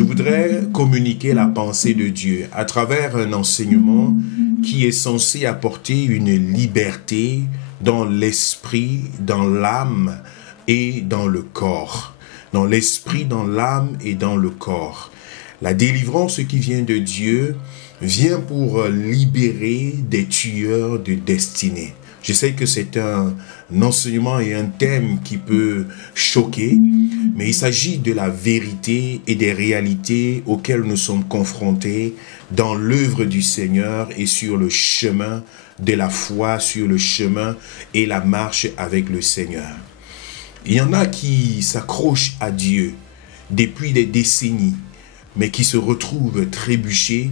je voudrais communiquer la pensée de Dieu à travers un enseignement qui est censé apporter une liberté dans l'esprit, dans l'âme et dans le corps. Dans l'esprit, dans l'âme et dans le corps. La délivrance qui vient de Dieu vient pour libérer des tueurs de destinée. Je sais que c'est un enseignement et un thème qui peut choquer, mais il s'agit de la vérité et des réalités auxquelles nous sommes confrontés dans l'œuvre du Seigneur et sur le chemin de la foi, sur le chemin et la marche avec le Seigneur. Il y en a qui s'accrochent à Dieu depuis des décennies, mais qui se retrouvent trébuchés,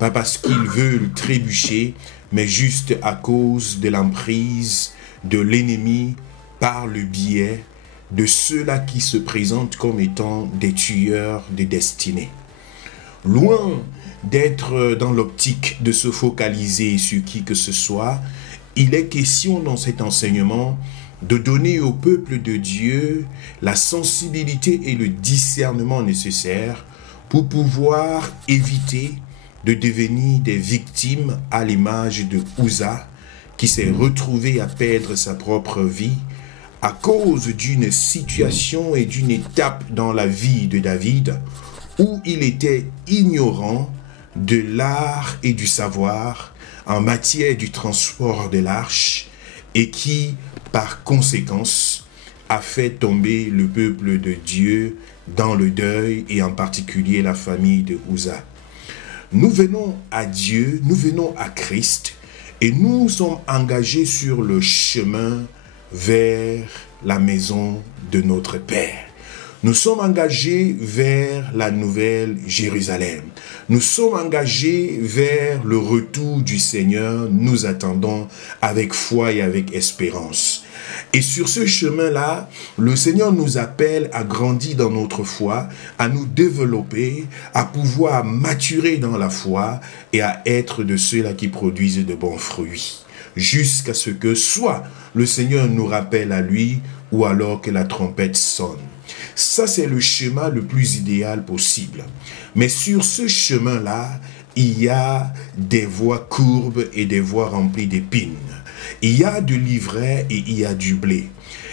pas parce qu'ils veulent trébucher, mais juste à cause de l'emprise de l'ennemi par le biais de ceux-là qui se présentent comme étant des tueurs de destinée. Loin d'être dans l'optique de se focaliser sur qui que ce soit, il est question dans cet enseignement de donner au peuple de Dieu la sensibilité et le discernement nécessaires pour pouvoir éviter de devenir des victimes à l'image de Uza, qui s'est retrouvé à perdre sa propre vie à cause d'une situation et d'une étape dans la vie de David où il était ignorant de l'art et du savoir en matière du transport de l'arche et qui, par conséquence, a fait tomber le peuple de Dieu dans le deuil et en particulier la famille de Uza. Nous venons à Dieu, nous venons à Christ et nous sommes engagés sur le chemin vers la maison de notre Père. Nous sommes engagés vers la nouvelle Jérusalem. Nous sommes engagés vers le retour du Seigneur. Nous attendons avec foi et avec espérance. Et sur ce chemin-là, le Seigneur nous appelle à grandir dans notre foi, à nous développer, à pouvoir maturer dans la foi et à être de ceux-là qui produisent de bons fruits. Jusqu'à ce que soit le Seigneur nous rappelle à lui ou alors que la trompette sonne. Ça, c'est le schéma le plus idéal possible. Mais sur ce chemin-là, il y a des voies courbes et des voies remplies d'épines. Il y a de l'ivraie et il y a du blé.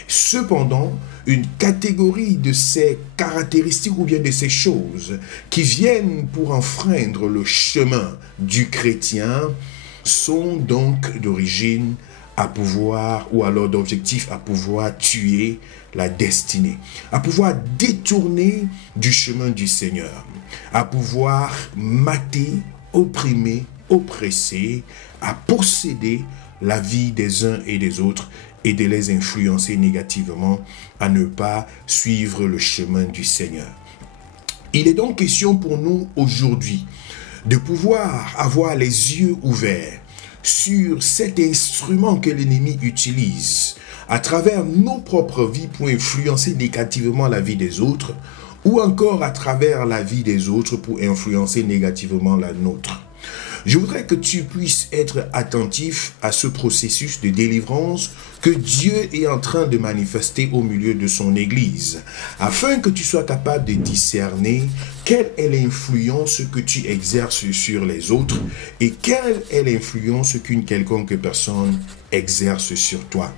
Cependant, une catégorie de ces caractéristiques ou bien de ces choses qui viennent pour enfreindre le chemin du chrétien sont donc d'origine à pouvoir, ou alors d'objectif à pouvoir tuer la destinée, à pouvoir détourner du chemin du Seigneur, à pouvoir mater, opprimer, oppresser, à posséder la vie des uns et des autres et de les influencer négativement à ne pas suivre le chemin du Seigneur. Il est donc question pour nous aujourd'hui de pouvoir avoir les yeux ouverts sur cet instrument que l'ennemi utilise à travers nos propres vies pour influencer négativement la vie des autres ou encore à travers la vie des autres pour influencer négativement la nôtre. Je voudrais que tu puisses être attentif à ce processus de délivrance que Dieu est en train de manifester au milieu de son Église, afin que tu sois capable de discerner quelle est l'influence que tu exerces sur les autres et quelle est l'influence qu'une quelconque personne exerce sur toi.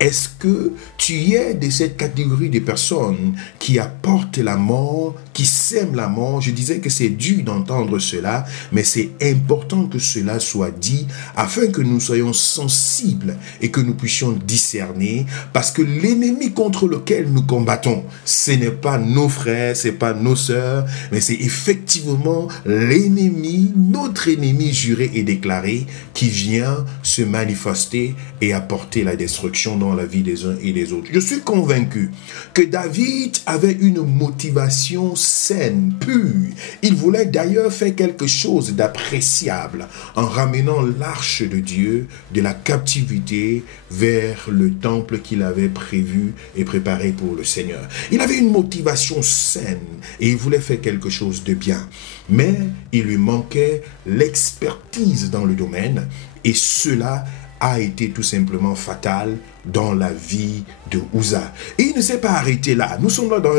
Est-ce que tu es de cette catégorie de personnes qui apportent la mort, qui sèment la mort? Je disais que c'est dur d'entendre cela, mais c'est important que cela soit dit afin que nous soyons sensibles et que nous puissions discerner, parce que l'ennemi contre lequel nous combattons, ce n'est pas nos frères, ce n'est pas nos sœurs, mais c'est effectivement l'ennemi, notre ennemi juré et déclaré, qui vient se manifester et apporter la destruction dans la vie des uns et des autres. Je suis convaincu que David avait une motivation saine, pure. Il voulait d'ailleurs faire quelque chose d'appréciable en ramenant l'arche de Dieu de la captivité vers le temple qu'il avait prévu et préparé pour le Seigneur. Il avait une motivation saine et il voulait faire quelque chose de bien. Mais il lui manquait l'expertise dans le domaine et cela a été tout simplement fatal dans la vie de Uza. Et il ne s'est pas arrêté là. Nous sommes là dans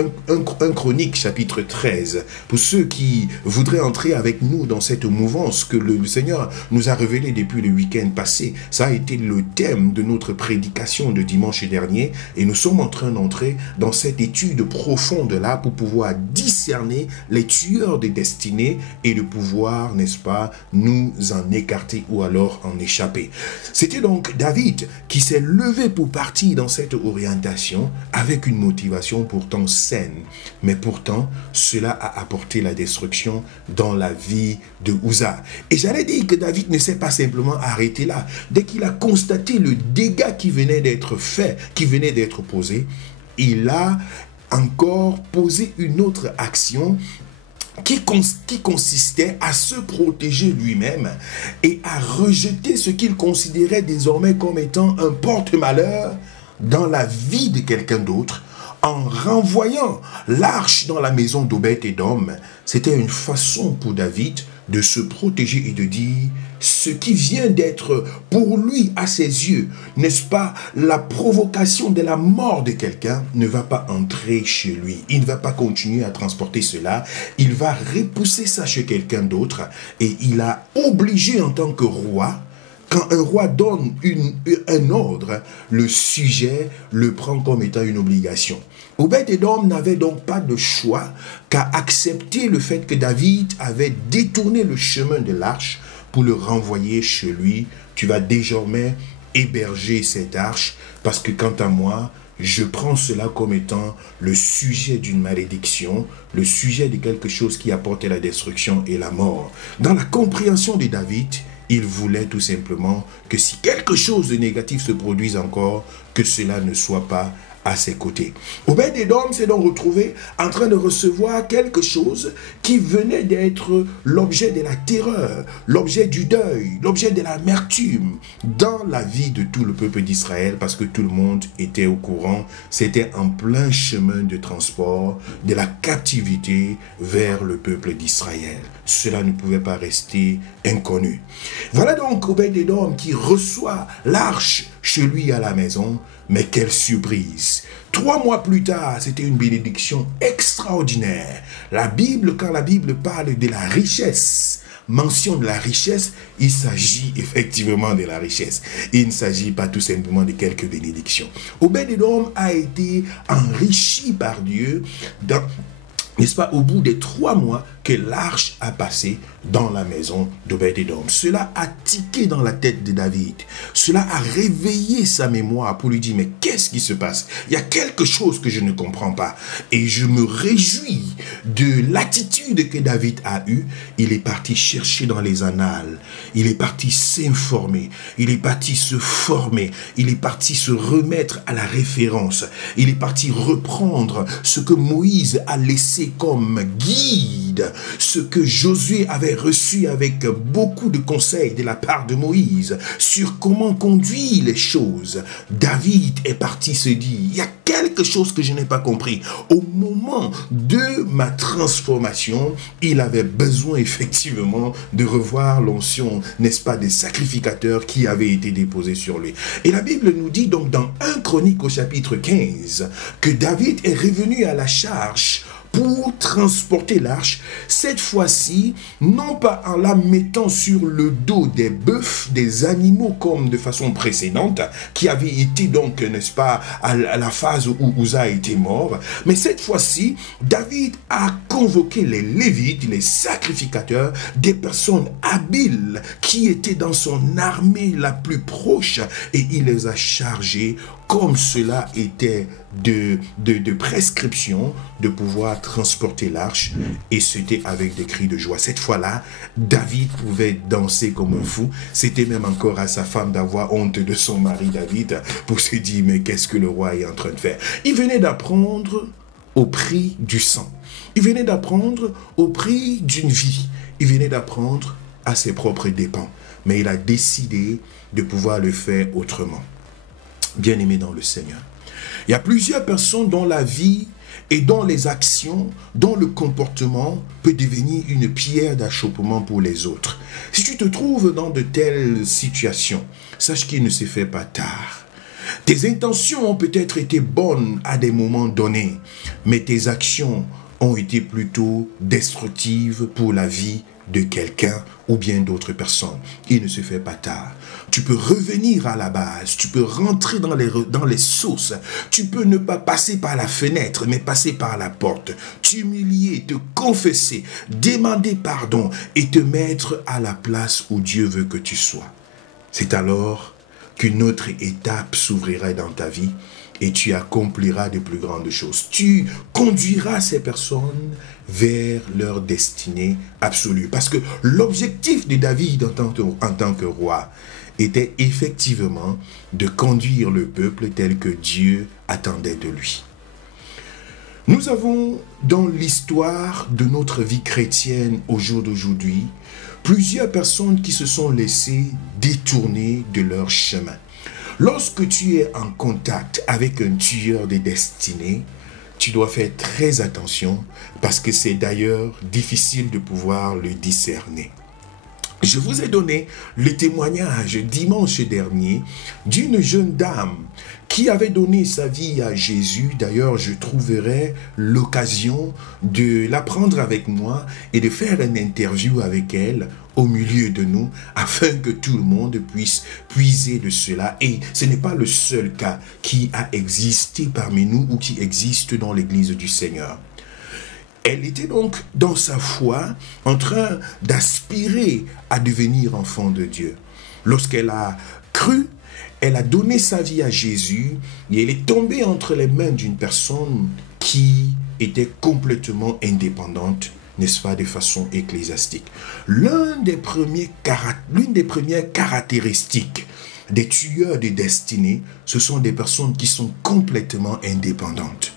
un Chronique chapitre 13. Pour ceux qui voudraient entrer avec nous dans cette mouvance que le Seigneur nous a révélé depuis le week-end passé, ça a été le thème de notre prédication de dimanche dernier. Et nous sommes en train d'entrer dans cette étude profonde là pour pouvoir discerner les tueurs de destinée et de pouvoir, n'est-ce pas, nous en écarter ou alors en échapper. C'était donc David qui s'est levé pour partir dans cette orientation avec une motivation pourtant saine. Mais pourtant, cela a apporté la destruction dans la vie de Uza. Et j'allais dire que David ne s'est pas simplement arrêté là. Dès qu'il a constaté le dégât qui venait d'être fait, qui venait d'être posé, il a encore posé une autre action qui consistait à se protéger lui-même et à rejeter ce qu'il considérait désormais comme étant un porte-malheur dans la vie de quelqu'un d'autre, en renvoyant l'arche dans la maison d'Obed-Édom. C'était une façon pour David de se protéger et de dire ce qui vient d'être pour lui à ses yeux, n'est-ce pas, la provocation de la mort de quelqu'un ne va pas entrer chez lui. Il ne va pas continuer à transporter cela. Il va repousser ça chez quelqu'un d'autre et il a obligé en tant que roi. Quand un roi donne un ordre, le sujet le prend comme étant une obligation. Obed-Édom n'avait donc pas de choix qu'à accepter le fait que David avait détourné le chemin de l'arche pour le renvoyer chez lui. Tu vas désormais héberger cette arche parce que quant à moi, je prends cela comme étant le sujet d'une malédiction, le sujet de quelque chose qui apportait la destruction et la mort. Dans la compréhension de David, il voulait tout simplement que si quelque chose de négatif se produise encore, que cela ne soit pas à ses côtés. Obed-Édom s'est donc retrouvé en train de recevoir quelque chose qui venait d'être l'objet de la terreur, l'objet du deuil, l'objet de l'amertume dans la vie de tout le peuple d'Israël parce que tout le monde était au courant. C'était en plein chemin de transport de la captivité vers le peuple d'Israël. Cela ne pouvait pas rester inconnu. Voilà donc Obed-Édom qui reçoit l'arche chez lui à la maison. Mais quelle surprise! 3 mois plus tard, c'était une bénédiction extraordinaire. La Bible, quand la Bible parle de la richesse, mention de la richesse, il s'agit effectivement de la richesse. Il ne s'agit pas tout simplement de quelques bénédictions. Obed-Édom a été enrichi par Dieu dans... N'est-ce pas, au bout des 3 mois que l'arche a passé dans la maison d'Obed-Édom. Cela a tiqué dans la tête de David. Cela a réveillé sa mémoire pour lui dire, mais qu'est-ce qui se passe? Il y a quelque chose que je ne comprends pas. Et je me réjouis de l'attitude que David a eue. Il est parti chercher dans les annales. Il est parti s'informer. Il est parti se former. Il est parti se remettre à la référence. Il est parti reprendre ce que Moïse a laissé comme guide, ce que Josué avait reçu avec beaucoup de conseils de la part de Moïse sur comment conduire les choses. David est parti se dire, il y a quelque chose que je n'ai pas compris. Au moment de ma transformation, il avait besoin effectivement de revoir l'onction, n'est-ce pas, des sacrificateurs qui avaient été déposés sur lui. Et la Bible nous dit donc dans 1 Chronique au chapitre 15 que David est revenu à la charge pour transporter l'arche, cette fois-ci, non pas en la mettant sur le dos des bœufs, des animaux comme de façon précédente, qui avait été donc, n'est-ce pas, à la phase où Uza était mort, mais cette fois-ci, David a convoqué les Lévites, les sacrificateurs, des personnes habiles qui étaient dans son armée la plus proche, et il les a chargés comme cela était de prescription, de pouvoir transporter l'arche, et c'était avec des cris de joie. Cette fois-là, David pouvait danser comme un fou. C'était même encore à sa femme d'avoir honte de son mari David pour se dire, mais qu'est-ce que le roi est en train de faire? Il venait d'apprendre au prix du sang. Il venait d'apprendre au prix d'une vie. Il venait d'apprendre à ses propres dépens. Mais il a décidé de pouvoir le faire autrement. Bien-aimés dans le Seigneur, il y a plusieurs personnes dont la vie et dont les actions, dont le comportement peut devenir une pierre d'achoppement pour les autres. Si tu te trouves dans de telles situations, sache qu'il ne se fait pas tard. Tes intentions ont peut-être été bonnes à des moments donnés, mais tes actions ont été plutôt destructives pour la vie de quelqu'un ou bien d'autres personnes. Il ne se fait pas tard. Tu peux revenir à la base, tu peux rentrer dans les sources, tu peux ne pas passer par la fenêtre, mais passer par la porte, t'humilier, te confesser, demander pardon et te mettre à la place où Dieu veut que tu sois. C'est alors qu'une autre étape s'ouvrira dans ta vie et tu accompliras de plus grandes choses. Tu conduiras ces personnes vers leur destinée absolue. Parce que l'objectif de David en tant que roi était effectivement de conduire le peuple tel que Dieu attendait de lui. Nous avons dans l'histoire de notre vie chrétienne au jour d'aujourd'hui plusieurs personnes qui se sont laissées détourner de leur chemin. Lorsque tu es en contact avec un tueur de destinée, tu dois faire très attention parce que c'est d'ailleurs difficile de pouvoir le discerner. Je vous ai donné le témoignage dimanche dernier d'une jeune dame qui avait donné sa vie à Jésus. D'ailleurs, je trouverai l'occasion de la prendre avec moi et de faire une interview avec elle au milieu de nous afin que tout le monde puisse puiser de cela. Et ce n'est pas le seul cas qui a existé parmi nous ou qui existe dans l'Église du Seigneur. Elle était donc dans sa foi en train d'aspirer à devenir enfant de Dieu. Lorsqu'elle a cru, elle a donné sa vie à Jésus et elle est tombée entre les mains d'une personne qui était complètement indépendante, n'est-ce pas, de façon ecclésiastique. L'une des premières caractéristiques des tueurs de destinée, ce sont des personnes qui sont complètement indépendantes.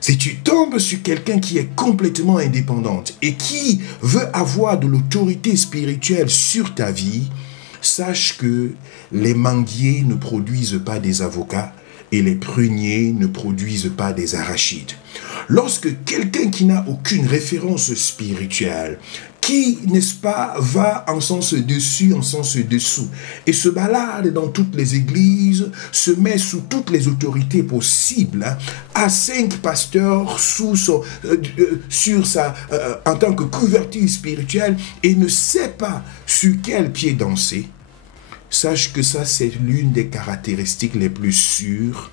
Si tu tombes sur quelqu'un qui est complètement indépendante et qui veut avoir de l'autorité spirituelle sur ta vie, sache que les manguiers ne produisent pas des avocats et les pruniers ne produisent pas des arachides. Lorsque quelqu'un qui n'a aucune référence spirituelle, qui, n'est-ce pas, va en sens dessus, en sens dessous, et se balade dans toutes les églises, se met sous toutes les autorités possibles, a 5 pasteurs en tant que couverture spirituelle, et ne sait pas sur quel pied danser, sache que ça, c'est l'une des caractéristiques les plus sûres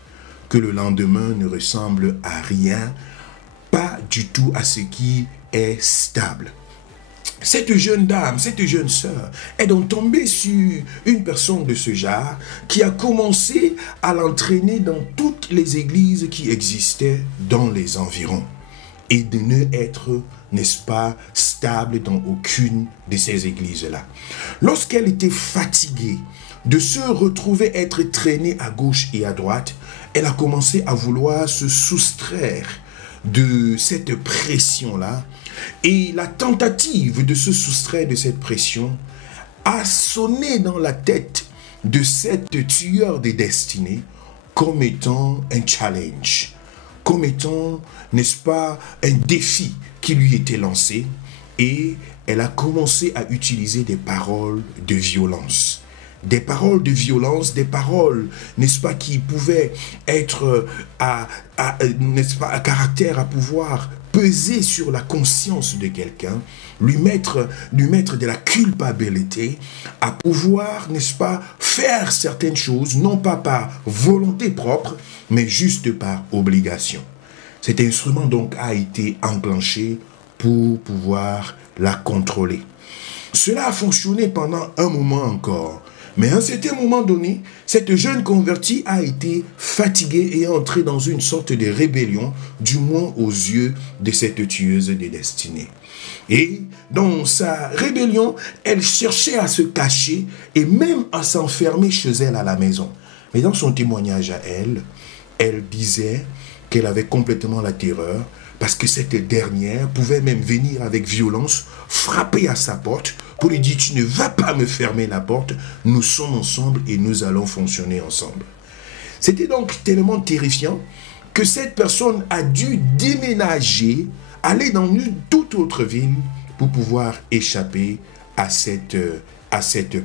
que le lendemain ne ressemble à rien, pas du tout à ce qui est stable. Cette jeune dame, cette jeune sœur est donc tombée sur une personne de ce genre qui a commencé à l'entraîner dans toutes les églises qui existaient dans les environs et de ne être, n'est-ce pas, stable dans aucune de ces églises-là. Lorsqu'elle était fatiguée de se retrouver être traînée à gauche et à droite, elle a commencé à vouloir se soustraire de cette pression-là. Et la tentative de se soustraire de cette pression a sonné dans la tête de cette tueur des destinées comme étant un challenge, comme étant, n'est-ce pas, un défi qui lui était lancé. Et elle a commencé à utiliser des paroles de violence. Des paroles de violence, des paroles, n'est-ce pas, qui pouvaient être n'est-ce pas, à caractère à pouvoir peser sur la conscience de quelqu'un, lui mettre de la culpabilité, à pouvoir, n'est-ce pas, faire certaines choses, non pas par volonté propre, mais juste par obligation. Cet instrument donc a été enclenché pour pouvoir la contrôler. Cela a fonctionné pendant un moment encore. Mais à un certain moment donné, cette jeune convertie a été fatiguée et entrée dans une sorte de rébellion, du moins aux yeux de cette tueuse de destinée. Et dans sa rébellion, elle cherchait à se cacher et même à s'enfermer chez elle à la maison. Mais dans son témoignage à elle, elle disait qu'elle avait complètement la terreur parce que cette dernière pouvait même venir avec violence, frapper à sa porte pour lui dire « Tu ne vas pas me fermer la porte, nous sommes ensemble et nous allons fonctionner ensemble. » C'était donc tellement terrifiant que cette personne a dû déménager, aller dans une toute autre ville pour pouvoir échapper à cette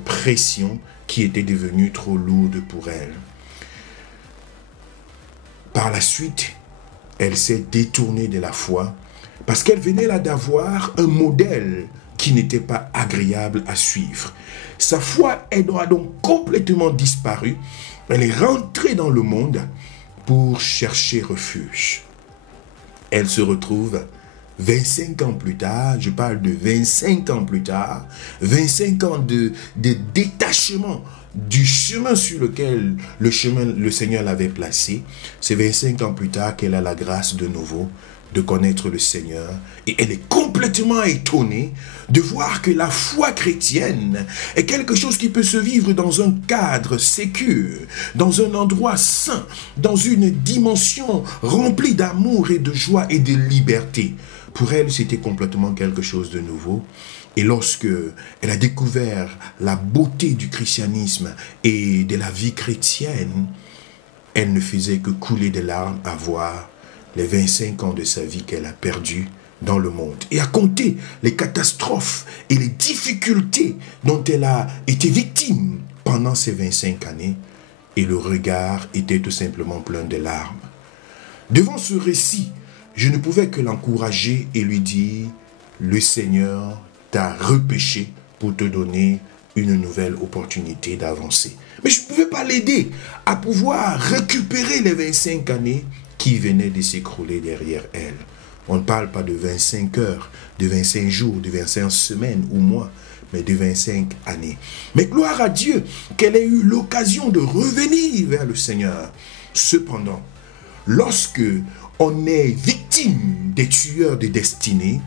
pression qui était devenue trop lourde pour elle. Par la suite, elle s'est détournée de la foi parce qu'elle venait là d'avoir un modèle qui n'était pas agréable à suivre. Sa foi, elle a donc complètement disparu. Elle est rentrée dans le monde pour chercher refuge. Elle se retrouve 25 ans plus tard, je parle de 25 ans plus tard, 25 ans de détachement du chemin sur lequel le Seigneur l'avait placé. C'est 25 ans plus tard qu'elle a la grâce de nouveau de connaître le Seigneur. Et elle est complètement étonnée de voir que la foi chrétienne est quelque chose qui peut se vivre dans un cadre sécure, dans un endroit saint, dans une dimension remplie d'amour et de joie et de liberté. Pour elle, c'était complètement quelque chose de nouveau. Et lorsque elle a découvert la beauté du christianisme et de la vie chrétienne, elle ne faisait que couler des larmes à voir les 25 ans de sa vie qu'elle a perdus dans le monde. Et à compter les catastrophes et les difficultés dont elle a été victime pendant ces 25 années. Et le regard était tout simplement plein de larmes. Devant ce récit, je ne pouvais que l'encourager et lui dire, le Seigneur t'a repêché pour te donner une nouvelle opportunité d'avancer. Mais je ne pouvais pas l'aider à pouvoir récupérer les 25 années qui venaient de s'écrouler derrière elle. On ne parle pas de 25 heures, de 25 jours, de 25 semaines ou mois, mais de 25 années. Mais gloire à Dieu qu'elle ait eu l'occasion de revenir vers le Seigneur. Cependant, lorsque on est victime des tueurs de destinée,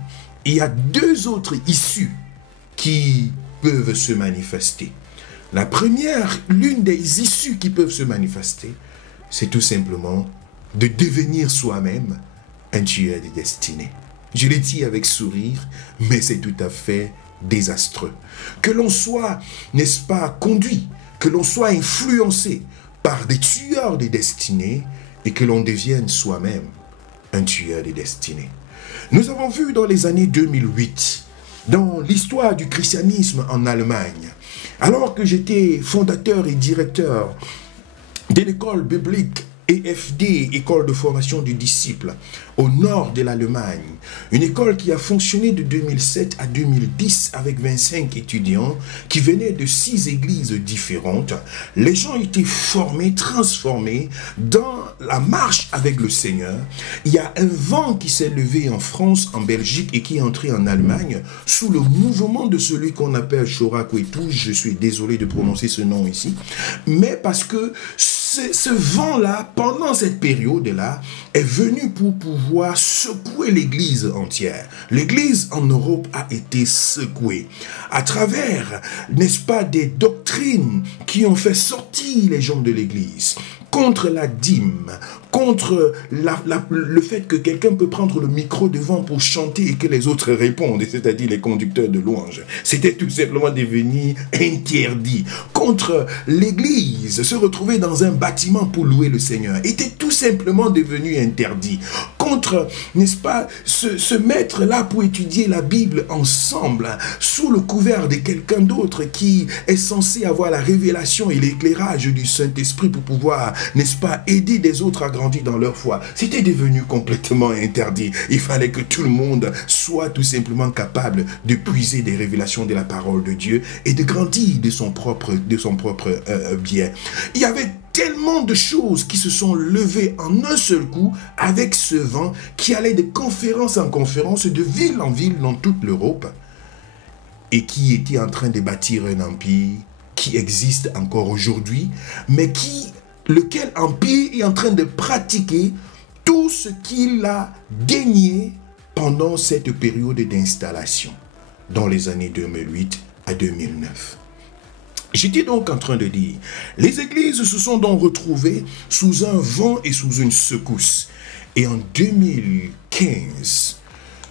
il y a deux autres issues qui peuvent se manifester. La première, l'une des issues qui peuvent se manifester, c'est tout simplement de devenir soi-même un tueur de destinée. Je le dis avec sourire, mais c'est tout à fait désastreux. Que l'on soit, n'est-ce pas, conduit, que l'on soit influencé par des tueurs de destinée et que l'on devienne soi-même un tueur de destinée. Nous avons vu dans les années 2008, dans l'histoire du christianisme en Allemagne, alors que j'étais fondateur et directeur de l'école biblique EFD, école de formation du disciple, au nord de l'Allemagne. Une école qui a fonctionné de 2007 à 2010 avec 25 étudiants qui venaient de 6 églises différentes. Les gens étaient formés, transformés dans la marche avec le Seigneur. Il y a un vent qui s'est levé en France, en Belgique et qui est entré en Allemagne sous le mouvement de celui qu'on appelle Chorakwetu. Je suis désolé de prononcer ce nom ici, mais parce que ce vent-là, pendant cette période-là, est venu pour pouvoir secouer l'Église entière. L'Église en Europe a été secouée à travers, n'est-ce pas, des doctrines qui ont fait sortir les gens de l'Église contre la dîme, contre le fait que quelqu'un peut prendre le micro devant pour chanter et que les autres répondent, c'est-à-dire les conducteurs de louanges. C'était tout simplement devenu interdit. Contre l'Église, se retrouver dans un bâtiment pour louer le Seigneur était tout simplement devenu interdit. Contre, n'est-ce pas, se mettre là pour étudier la Bible ensemble, sous le couvert de quelqu'un d'autre qui est censé avoir la révélation et l'éclairage du Saint-Esprit pour pouvoir, n'est-ce pas, aider des autres à grandir dans leur foi. C'était devenu complètement interdit. Il fallait que tout le monde soit tout simplement capable de puiser des révélations de la parole de Dieu et de grandir de son propre bien. Il y avait tellement de choses qui se sont levées en un seul coup avec ce vent qui allait de conférence en conférence, de ville en ville dans toute l'Europe et qui était en train de bâtir un empire qui existe encore aujourd'hui, mais lequel empire est en train de pratiquer tout ce qu'il a dénié pendant cette période d'installation dans les années 2008 à 2009. J'étais donc en train de dire, les églises se sont donc retrouvées sous un vent et sous une secousse. Et en 2015,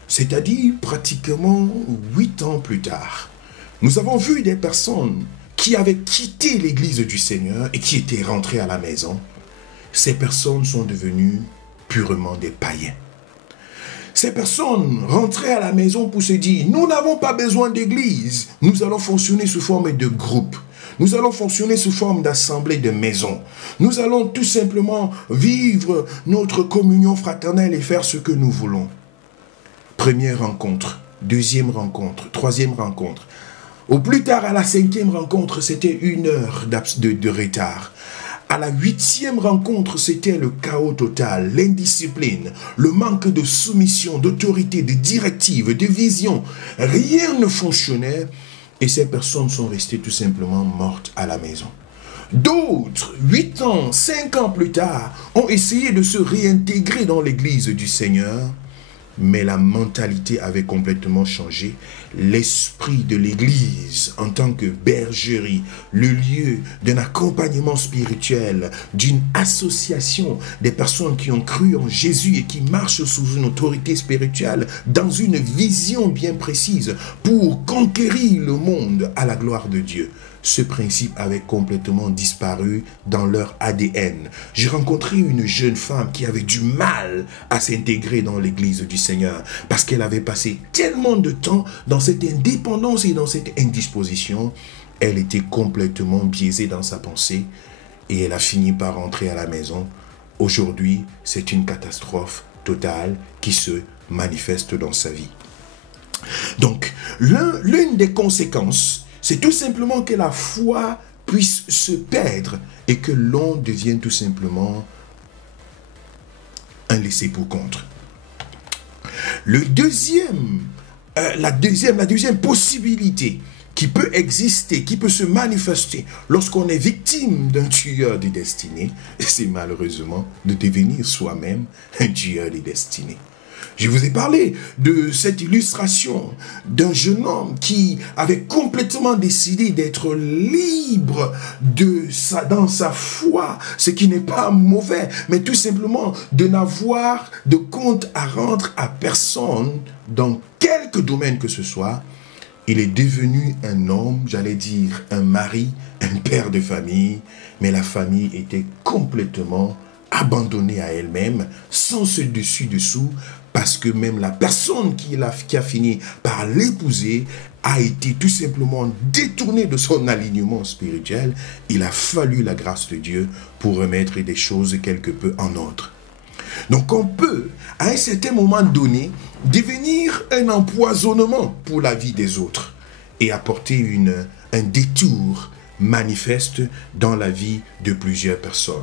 c'est-à-dire pratiquement 8 ans plus tard, nous avons vu des personnes qui avaient quitté l'église du Seigneur et qui étaient rentrées à la maison. Ces personnes sont devenues purement des païens. Ces personnes rentraient à la maison pour se dire, nous n'avons pas besoin d'église, nous allons fonctionner sous forme de groupe. Nous allons fonctionner sous forme d'assemblée de maison. Nous allons tout simplement vivre notre communion fraternelle et faire ce que nous voulons. Première rencontre, deuxième rencontre, troisième rencontre. Au plus tard, à la 5e rencontre, c'était 1 heure de retard. À la 8e rencontre, c'était le chaos total, l'indiscipline, le manque de soumission, d'autorité, de directive, de vision. Rien ne fonctionnait. Et ces personnes sont restées tout simplement mortes à la maison. D'autres, 8 ans, 5 ans plus tard, ont essayé de se réintégrer dans l'église du Seigneur, mais la mentalité avait complètement changé. L'esprit de l'église en tant que bergerie, le lieu d'un accompagnement spirituel, d'une association des personnes qui ont cru en Jésus et qui marchent sous une autorité spirituelle, dans une vision bien précise pour conquérir le monde à la gloire de Dieu. Ce principe avait complètement disparu dans leur ADN. J'ai rencontré une jeune femme qui avait du mal à s'intégrer dans l'église du Seigneur parce qu'elle avait passé tellement de temps dans cette indépendance et dans cette indisposition. Elle était complètement biaisée dans sa pensée et elle a fini par rentrer à la maison. Aujourd'hui, c'est une catastrophe totale qui se manifeste dans sa vie. Donc, l'une des conséquences, c'est tout simplement que la foi puisse se perdre et que l'on devienne tout simplement un laissé-pour-compte. La deuxième possibilité qui peut exister, qui peut se manifester lorsqu'on est victime d'un tueur de destinée, c'est malheureusement de devenir soi-même un tueur de destinée. Je vous ai parlé de cette illustration d'un jeune homme qui avait complètement décidé d'être libre dans sa foi, ce qui n'est pas mauvais, mais tout simplement de n'avoir de compte à rendre à personne dans quelque domaine que ce soit. Il est devenu un homme, j'allais dire un mari, un père de famille, mais la famille était complètement abandonnée à elle-même, sans ce dessus-dessous, parce que même la personne qui a fini par l'épouser a été tout simplement détournée de son alignement spirituel. Il a fallu la grâce de Dieu pour remettre des choses quelque peu en ordre. Donc on peut, à un certain moment donné, devenir un empoisonnement pour la vie des autres et apporter un détour manifeste dans la vie de plusieurs personnes.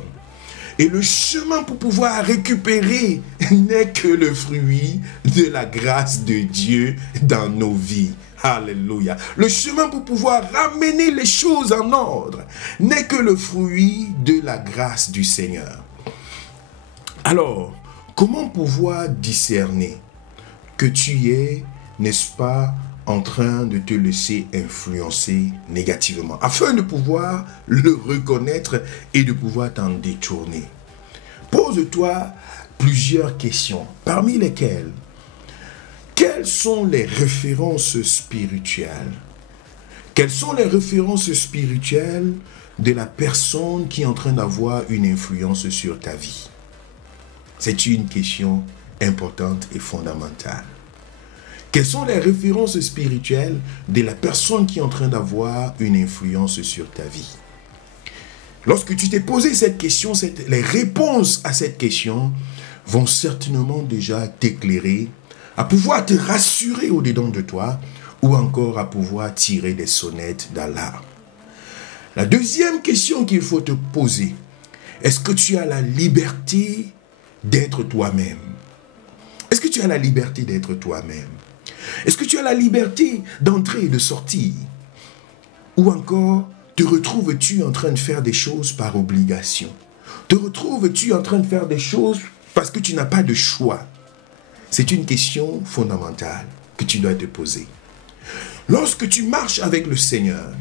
Et le chemin pour pouvoir récupérer n'est que le fruit de la grâce de Dieu dans nos vies. Alléluia. Le chemin pour pouvoir ramener les choses en ordre n'est que le fruit de la grâce du Seigneur. Alors, comment pouvoir discerner que tu es, n'est-ce pas, en train de te laisser influencer négativement, afin de pouvoir le reconnaître et de pouvoir t'en détourner? Pose-toi plusieurs questions, parmi lesquelles, quelles sont les références spirituelles? Quelles sont les références spirituelles de la personne qui est en train d'avoir une influence sur ta vie? C'est une question importante et fondamentale. Quelles sont les références spirituelles de la personne qui est en train d'avoir une influence sur ta vie? Lorsque tu t'es posé cette question, les réponses à cette question vont certainement déjà t'éclairer, à pouvoir te rassurer au-dedans de toi, ou encore à pouvoir tirer des sonnettes d'alarme. La deuxième question qu'il faut te poser, est-ce que tu as la liberté d'être toi-même? Est-ce que tu as la liberté d'être toi-même? Est-ce que tu as la liberté d'entrer et de sortir? Ou encore, te retrouves-tu en train de faire des choses par obligation? Te retrouves-tu en train de faire des choses parce que tu n'as pas de choix? C'est une question fondamentale que tu dois te poser. Lorsque tu marches avec le Seigneur,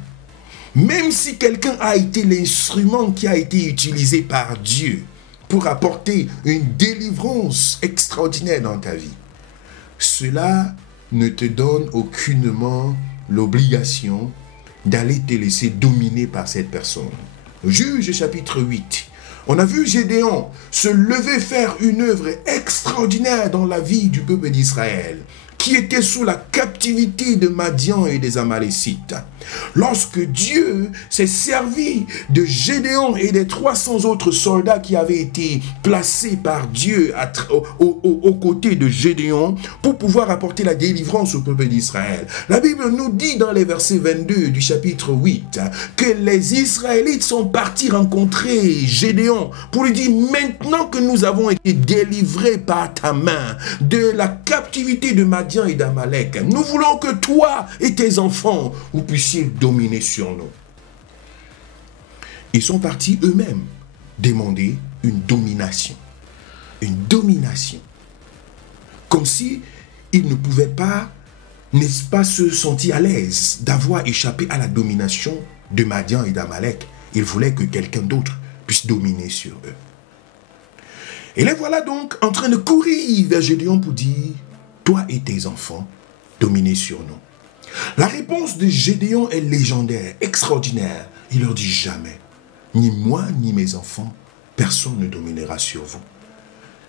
même si quelqu'un a été l'instrument qui a été utilisé par Dieu pour apporter une délivrance extraordinaire dans ta vie, cela ne te donne aucunement l'obligation d'aller te laisser dominer par cette personne. Juge chapitre 8, On a vu Gédéon se lever faire une œuvre extraordinaire dans la vie du peuple d'Israël, qui était sous la captivité de Madian et des Amalécites. Lorsque Dieu s'est servi de Gédéon et des 300 autres soldats qui avaient été placés par Dieu aux côtés de Gédéon pour pouvoir apporter la délivrance au peuple d'Israël. La Bible nous dit dans les versets 22 du chapitre 8 que les Israélites sont partis rencontrer Gédéon pour lui dire: maintenant que nous avons été délivrés par ta main de la captivité de Madian et d'Amalek, nous voulons que toi et tes enfants vous puissiez dominer sur nous. Ils sont partis eux-mêmes demander une domination. Une domination. Comme si ils ne pouvaient pas, n'est-ce pas, se sentir à l'aise d'avoir échappé à la domination de Madian et d'Amalek. Ils voulaient que quelqu'un d'autre puisse dominer sur eux. Et les voilà donc en train de courir vers Gédéon pour dire: toi et tes enfants, dominez sur nous. La réponse de Gédéon est légendaire, extraordinaire. Il leur dit: jamais, ni moi ni mes enfants, personne ne dominera sur vous.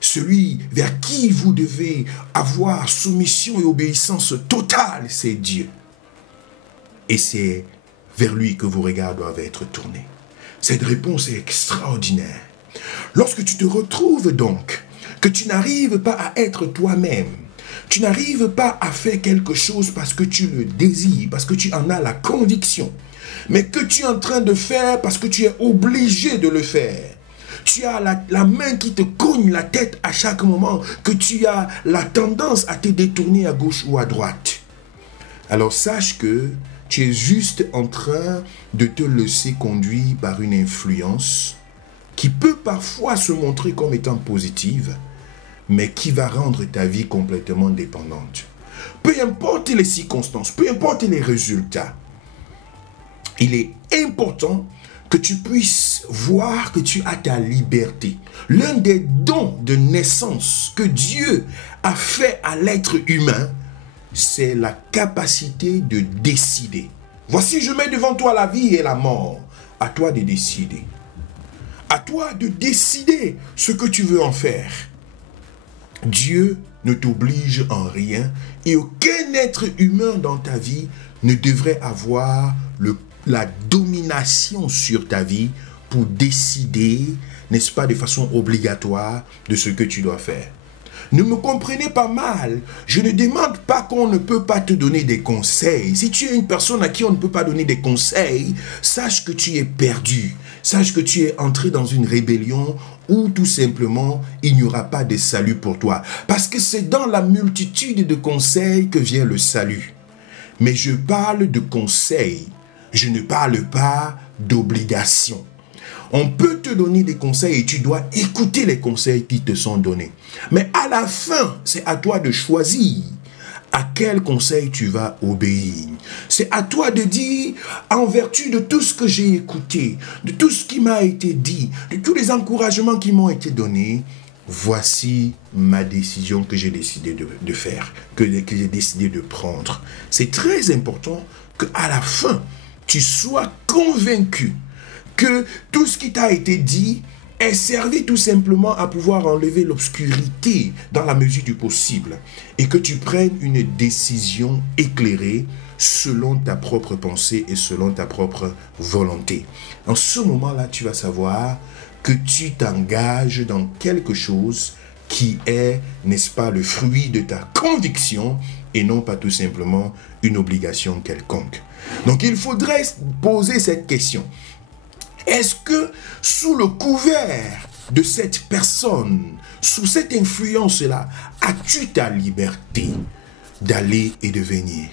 Celui vers qui vous devez avoir soumission et obéissance totale, c'est Dieu. Et c'est vers lui que vos regards doivent être tournés. Cette réponse est extraordinaire. Lorsque tu te retrouves donc, que tu n'arrives pas à être toi-même, tu n'arrives pas à faire quelque chose parce que tu le désires, parce que tu en as la conviction, mais que tu es en train de faire parce que tu es obligé de le faire. Tu as la main qui te cogne la tête à chaque moment, que tu as la tendance à te détourner à gauche ou à droite. Alors sache que tu es juste en train de te laisser conduire par une influence qui peut parfois se montrer comme étant positive, mais qui va rendre ta vie complètement dépendante. Peu importe les circonstances, peu importe les résultats, il est important que tu puisses voir que tu as ta liberté. L'un des dons de naissance que Dieu a fait à l'être humain, c'est la capacité de décider. Voici, je mets devant toi la vie et la mort. À toi de décider. À toi de décider ce que tu veux en faire. Dieu ne t'oblige en rien et aucun être humain dans ta vie ne devrait avoir la domination sur ta vie pour décider, n'est-ce pas, de façon obligatoire de ce que tu dois faire. Ne me comprenez pas mal, je ne demande pas qu'on ne peut pas te donner des conseils. Si tu es une personne à qui on ne peut pas donner des conseils, sache que tu es perdu. Sache que tu es entré dans une rébellion où tout simplement il n'y aura pas de salut pour toi. Parce que c'est dans la multitude de conseils que vient le salut. Mais je parle de conseils, je ne parle pas d'obligation. On peut te donner des conseils et tu dois écouter les conseils qui te sont donnés. Mais à la fin, c'est à toi de choisir à quel conseil tu vas obéir. C'est à toi de dire, en vertu de tout ce que j'ai écouté, de tout ce qui m'a été dit, de tous les encouragements qui m'ont été donnés, voici ma décision que j'ai décidé de faire, que j'ai décidé de prendre. C'est très important qu'à la fin, tu sois convaincu que tout ce qui t'a été dit est servi tout simplement à pouvoir enlever l'obscurité dans la mesure du possible et que tu prennes une décision éclairée selon ta propre pensée et selon ta propre volonté. En ce moment-là, tu vas savoir que tu t'engages dans quelque chose qui est, n'est-ce pas, le fruit de ta conviction et non pas tout simplement une obligation quelconque. Donc il faudrait poser cette question. Est-ce que sous le couvert de cette personne, sous cette influence-là, as-tu ta liberté d'aller et de venir,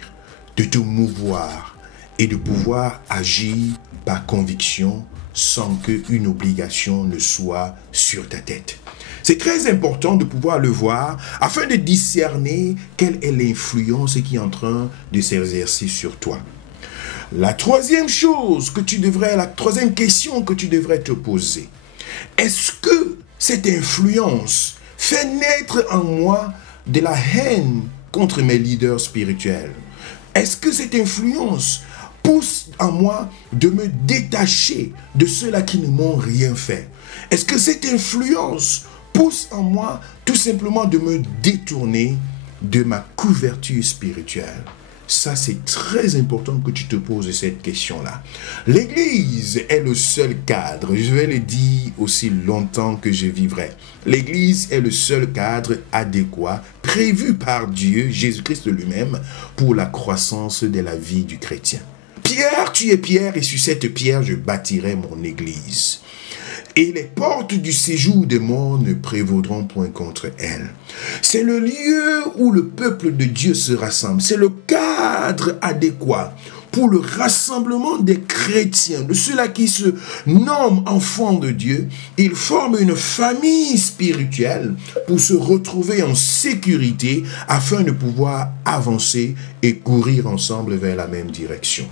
de te mouvoir et de pouvoir agir par conviction sans qu'une obligation ne soit sur ta tête? C'est très important de pouvoir le voir afin de discerner quelle est l'influence qui est en train de s'exercer sur toi. La troisième question que tu devrais te poser, est-ce que cette influence fait naître en moi de la haine contre mes leaders spirituels? Est-ce que cette influence pousse en moi de me détacher de ceux-là qui ne m'ont rien fait? Est-ce que cette influence pousse en moi tout simplement de me détourner de ma couverture spirituelle? Ça, c'est très important que tu te poses cette question-là. L'Église est le seul cadre, je vais le dire aussi longtemps que je vivrai. L'Église est le seul cadre adéquat, prévu par Dieu, Jésus-Christ lui-même, pour la croissance de la vie du chrétien. Pierre, tu es Pierre, et sur cette pierre, je bâtirai mon Église. Et les portes du séjour des morts ne prévaudront point contre elle. C'est le lieu où le peuple de Dieu se rassemble. C'est le cadre adéquat pour le rassemblement des chrétiens, de ceux-là qui se nomment enfants de Dieu. Ils forment une famille spirituelle pour se retrouver en sécurité afin de pouvoir avancer et courir ensemble vers la même direction.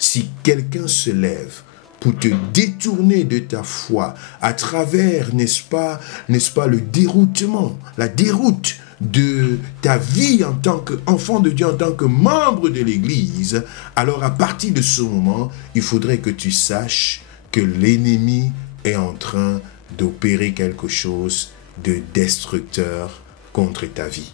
Si quelqu'un se lève pour te détourner de ta foi à travers, n'est-ce pas, le déroutement, la déroute de ta vie en tant qu'enfant de Dieu, en tant que membre de l'Église, alors à partir de ce moment, il faudrait que tu saches que l'ennemi est en train d'opérer quelque chose de destructeur contre ta vie.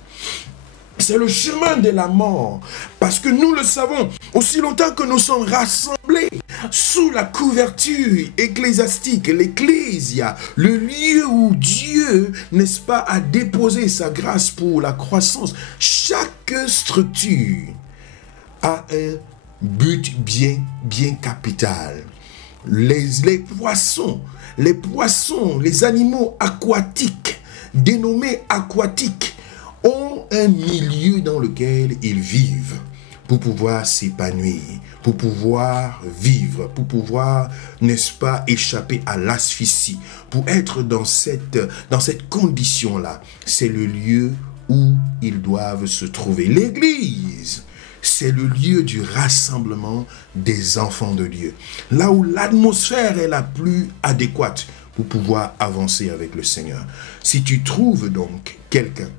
C'est le chemin de la mort, parce que nous le savons, aussi longtemps que nous sommes rassemblés sous la couverture ecclésiastique, l'ecclésia, le lieu où Dieu, n'est-ce pas, a déposé sa grâce pour la croissance. Chaque structure a un but bien capital. Les poissons, les animaux aquatiques, dénommés aquatiques, ont un milieu dans lequel ils vivent pour pouvoir s'épanouir, pour pouvoir vivre, pour pouvoir, n'est-ce pas, échapper à l'asphyxie, pour être dans cette condition-là. C'est le lieu où ils doivent se trouver. L'Église, c'est le lieu du rassemblement des enfants de Dieu. Là où l'atmosphère est la plus adéquate pour pouvoir avancer avec le Seigneur. Si tu trouves donc quelqu'un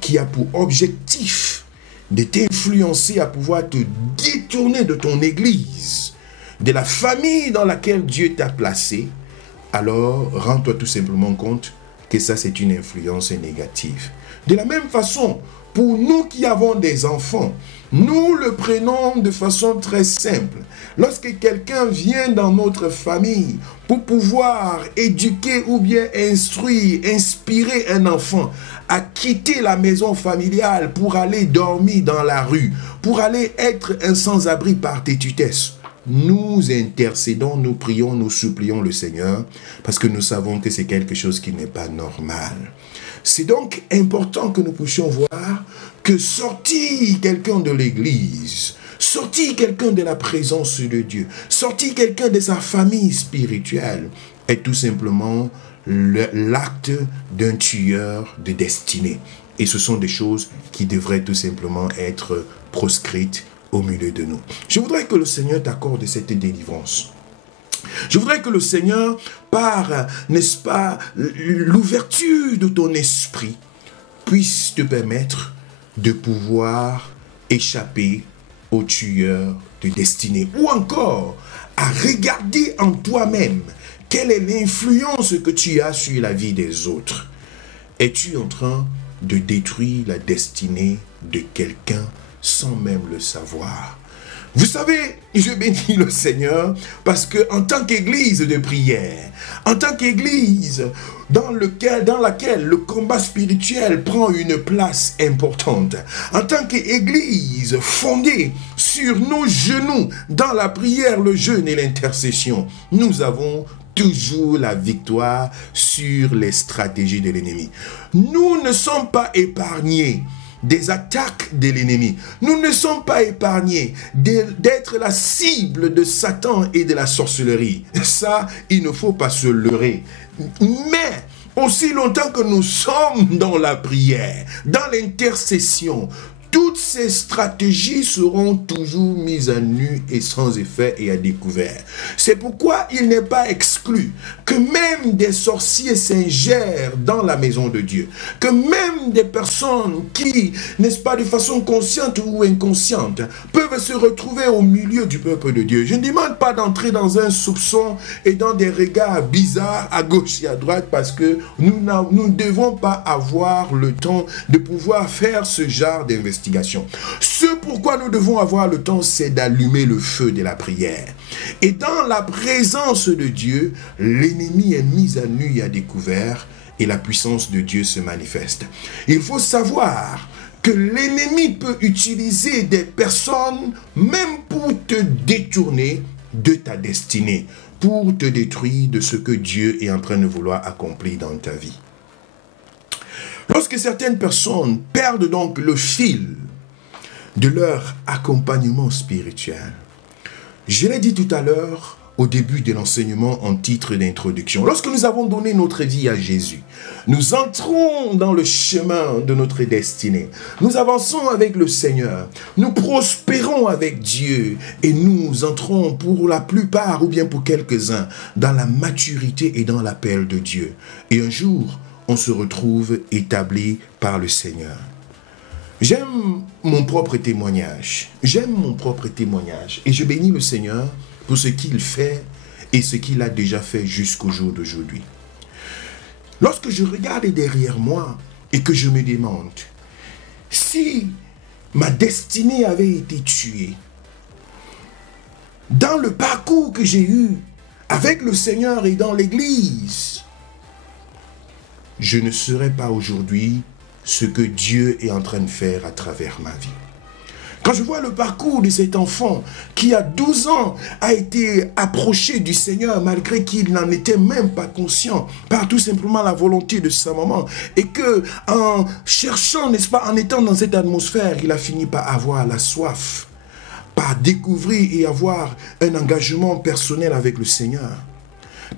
qui a pour objectif de t'influencer à pouvoir te détourner de ton Église, de la famille dans laquelle Dieu t'a placé, alors rends-toi tout simplement compte que ça c'est une influence négative. De la même façon, pour nous qui avons des enfants, nous le prenons de façon très simple. Lorsque quelqu'un vient dans notre famille pour pouvoir éduquer ou bien instruire, inspirer un enfant à quitter la maison familiale pour aller dormir dans la rue, pour aller être un sans-abri par tétutesse, nous intercédons, nous prions, nous supplions le Seigneur parce que nous savons que c'est quelque chose qui n'est pas normal. C'est donc important que nous puissions voir que sortir quelqu'un de l'Église, sortir quelqu'un de la présence de Dieu, sortir quelqu'un de sa famille spirituelle est tout simplement l'acte d'un tueur de destinée. Et ce sont des choses qui devraient tout simplement être proscrites au milieu de nous. Je voudrais que le Seigneur t'accorde cette délivrance. Je voudrais que le Seigneur, par, n'est-ce pas, l'ouverture de ton esprit, puisse te permettre de pouvoir échapper aux tueurs de destinée. Ou encore, à regarder en toi-même quelle est l'influence que tu as sur la vie des autres. Es-tu en train de détruire la destinée de quelqu'un sans même le savoir? Vous savez, je bénis le Seigneur parce que en tant qu'église de prière, en tant qu'église dans laquelle le combat spirituel prend une place importante, en tant qu'église fondée sur nos genoux dans la prière, le jeûne et l'intercession, nous avons toujours la victoire sur les stratégies de l'ennemi. Nous ne sommes pas épargnés des attaques de l'ennemi. Nous ne sommes pas épargnés d'être la cible de Satan et de la sorcellerie. Ça, il ne faut pas se leurrer. Mais aussi longtemps que nous sommes dans la prière, dans l'intercession, toutes ces stratégies seront toujours mises à nu et sans effet et à découvert. C'est pourquoi il n'est pas exclu que même des sorciers s'ingèrent dans la maison de Dieu, que même des personnes qui, n'est-ce pas, de façon consciente ou inconsciente, peuvent se retrouver au milieu du peuple de Dieu. Je ne demande pas d'entrer dans un soupçon et dans des regards bizarres à gauche et à droite, parce que nous ne devons pas avoir le temps de pouvoir faire ce genre d'investigation. Ce pourquoi nous devons avoir le temps, c'est d'allumer le feu de la prière. Et dans la présence de Dieu, l'ennemi est mis à nu et à découvert, et la puissance de Dieu se manifeste. Il faut savoir que l'ennemi peut utiliser des personnes même pour te détourner de ta destinée, pour te détruire de ce que Dieu est en train de vouloir accomplir dans ta vie. Lorsque certaines personnes perdent donc le fil de leur accompagnement spirituel, je l'ai dit tout à l'heure au début de l'enseignement en titre d'introduction, lorsque nous avons donné notre vie à Jésus, nous entrons dans le chemin de notre destinée, nous avançons avec le Seigneur, nous prospérons avec Dieu et nous entrons pour la plupart ou bien pour quelques-uns dans la maturité et dans l'appel de Dieu. Et un jour, on se retrouve établi par le Seigneur. J'aime mon propre témoignage. J'aime mon propre témoignage. Et je bénis le Seigneur pour ce qu'il fait et ce qu'il a déjà fait jusqu'au jour d'aujourd'hui. Lorsque je regarde derrière moi et que je me demande si ma destinée avait été tuée, dans le parcours que j'ai eu avec le Seigneur et dans l'Église, je ne serais pas aujourd'hui ce que Dieu est en train de faire à travers ma vie. Quand je vois le parcours de cet enfant qui à 12 ans a été approché du Seigneur malgré qu'il n'en était même pas conscient par tout simplement la volonté de sa maman, et que en cherchant, n'est-ce pas, en étant dans cette atmosphère, il a fini par avoir la soif, par découvrir et avoir un engagement personnel avec le Seigneur.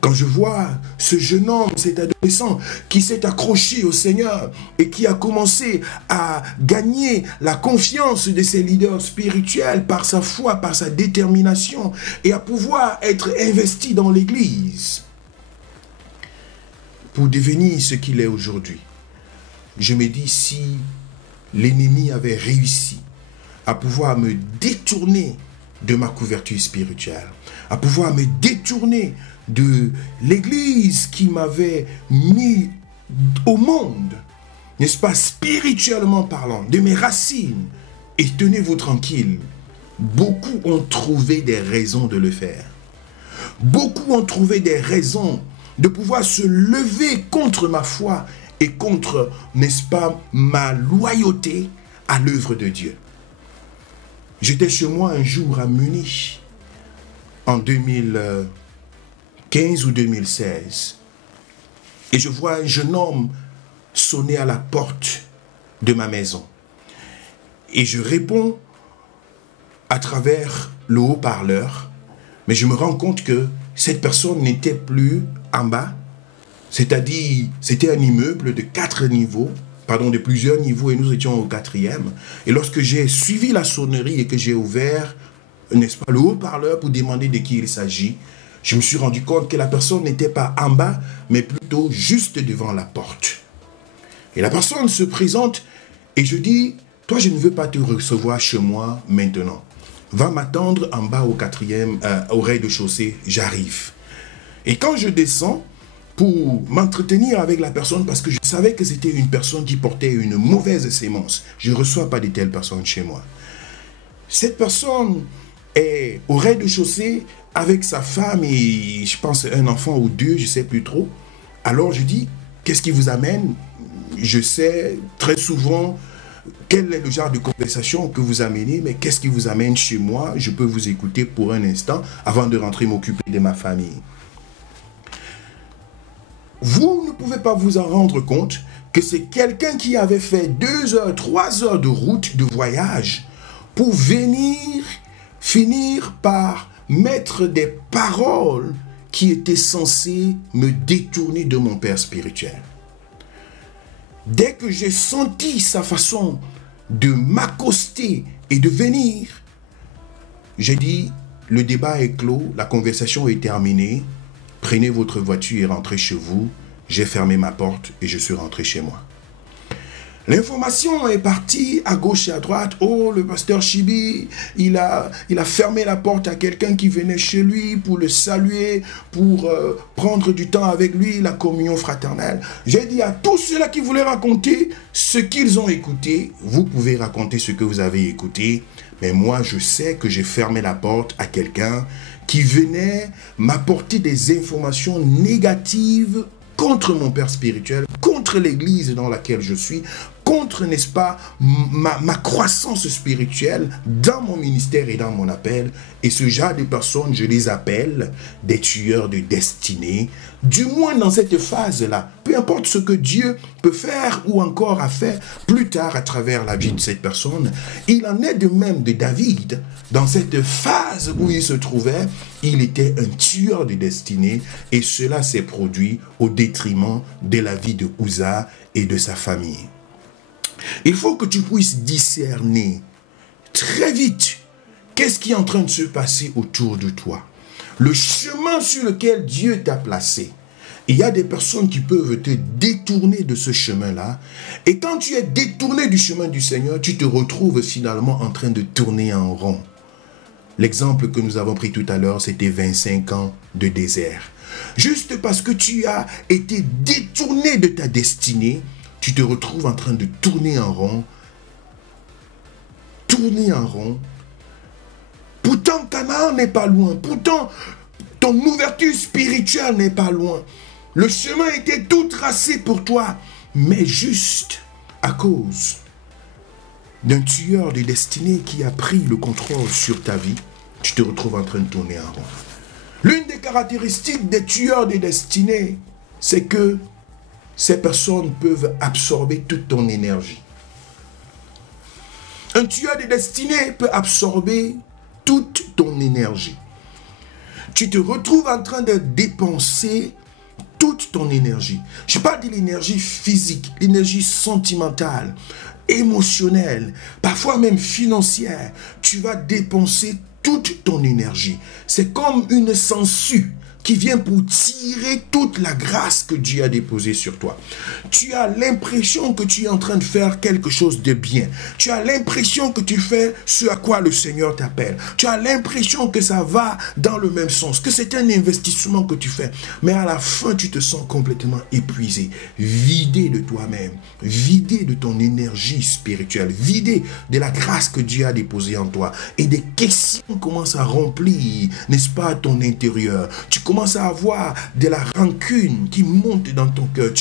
Quand je vois ce jeune homme, cet adolescent qui s'est accroché au Seigneur et qui a commencé à gagner la confiance de ses leaders spirituels par sa foi, par sa détermination et à pouvoir être investi dans l'Église pour devenir ce qu'il est aujourd'hui, je me dis, si l'ennemi avait réussi à pouvoir me détourner de ma couverture spirituelle, à pouvoir me détourner de l'Église qui m'avait mis au monde, n'est-ce pas, spirituellement parlant, de mes racines, et tenez-vous tranquille, beaucoup ont trouvé des raisons de le faire. Beaucoup ont trouvé des raisons de pouvoir se lever contre ma foi et contre, n'est-ce pas, ma loyauté à l'œuvre de Dieu. J'étais chez moi un jour à Munich, en 2015 ou 2016, et je vois un jeune homme sonner à la porte de ma maison. Et je réponds à travers le haut-parleur, mais je me rends compte que cette personne n'était plus en bas, c'est-à-dire c'était un immeuble de 4 niveaux, de plusieurs niveaux, et nous étions au 4e. Et lorsque j'ai suivi la sonnerie et que j'ai ouvert, n'est-ce pas, le haut-parleur pour demander de qui il s'agit, je me suis rendu compte que la personne n'était pas en bas, mais plutôt juste devant la porte. Et la personne se présente et je dis, toi je ne veux pas te recevoir chez moi maintenant. Va m'attendre en bas au 4e, au rez-de-chaussée, j'arrive. Et quand je descends, pour m'entretenir avec la personne, parce que je savais que c'était une personne qui portait une mauvaise sémence. Je ne reçois pas de telles personnes chez moi. Cette personne est au rez-de-chaussée avec sa femme et je pense un enfant ou 2, je ne sais plus trop. Alors je dis, qu'est-ce qui vous amène? Je sais très souvent quel est le genre de conversation que vous amenez, mais qu'est-ce qui vous amène chez moi? Je peux vous écouter pour un instant avant de rentrer m'occuper de ma famille. Vous ne pouvez pas vous en rendre compte que c'est quelqu'un qui avait fait 2 heures, 3 heures de route, de voyage, pour venir finir par mettre des paroles qui étaient censées me détourner de mon père spirituel. Dès que j'ai senti sa façon de m'accoster et de venir, j'ai dit, le débat est clos, la conversation est terminée, prenez votre voiture et rentrez chez vous. J'ai fermé ma porte et je suis rentré chez moi. L'information est partie à gauche et à droite. Oh, le pasteur Chibi, il a fermé la porte à quelqu'un qui venait chez lui pour le saluer, pour prendre du temps avec lui, la communion fraternelle. J'ai dit à tous ceux-là qui voulaient raconter ce qu'ils ont écouté, vous pouvez raconter ce que vous avez écouté, mais moi je sais que j'ai fermé la porte à quelqu'un qui venait m'apporter des informations négatives contre mon père spirituel, contre l'église dans laquelle je suis, contre, n'est-ce pas, ma croissance spirituelle dans mon ministère et dans mon appel. Et ce genre de personnes, je les appelle des tueurs de destinée, du moins dans cette phase-là. Peu importe ce que Dieu peut faire ou encore a fait plus tard à travers la vie de cette personne, il en est de même de David. Dans cette phase où il se trouvait, il était un tueur de destinée et cela s'est produit au détriment de la vie de Uza et de sa famille. Il faut que tu puisses discerner très vite qu'est-ce qui est en train de se passer autour de toi. Le chemin sur lequel Dieu t'a placé. Il y a des personnes qui peuvent te détourner de ce chemin-là. Et quand tu es détourné du chemin du Seigneur, tu te retrouves finalement en train de tourner en rond. L'exemple que nous avons pris tout à l'heure, c'était 25 ans de désert. Juste parce que tu as été détourné de ta destinée, tu te retrouves en train de tourner en rond. Tourner en rond. Pourtant, Canaan n'est pas loin. Pourtant, ton ouverture spirituelle n'est pas loin. Le chemin était tout tracé pour toi. Mais juste à cause d'un tueur de destinée qui a pris le contrôle sur ta vie, tu te retrouves en train de tourner en rond. L'une des caractéristiques des tueurs de destinée, c'est que ces personnes peuvent absorber toute ton énergie. Un tueur de destinée peut absorber toute ton énergie. Tu te retrouves en train de dépenser toute ton énergie. Je parle de l'énergie physique, l'énergie sentimentale, émotionnelle, parfois même financière. Tu vas dépenser toute ton énergie. C'est comme une sangsue qui vient pour tirer toute la grâce que Dieu a déposée sur toi. Tu as l'impression que tu es en train de faire quelque chose de bien. Tu as l'impression que tu fais ce à quoi le Seigneur t'appelle. Tu as l'impression que ça va dans le même sens, que c'est un investissement que tu fais. Mais à la fin, tu te sens complètement épuisé, vidé de toi-même, vidé de ton énergie spirituelle, vidé de la grâce que Dieu a déposée en toi. Et des questions commencent à remplir, n'est-ce pas, ton intérieur. Tu commences à avoir de la rancune qui monte dans ton cœur.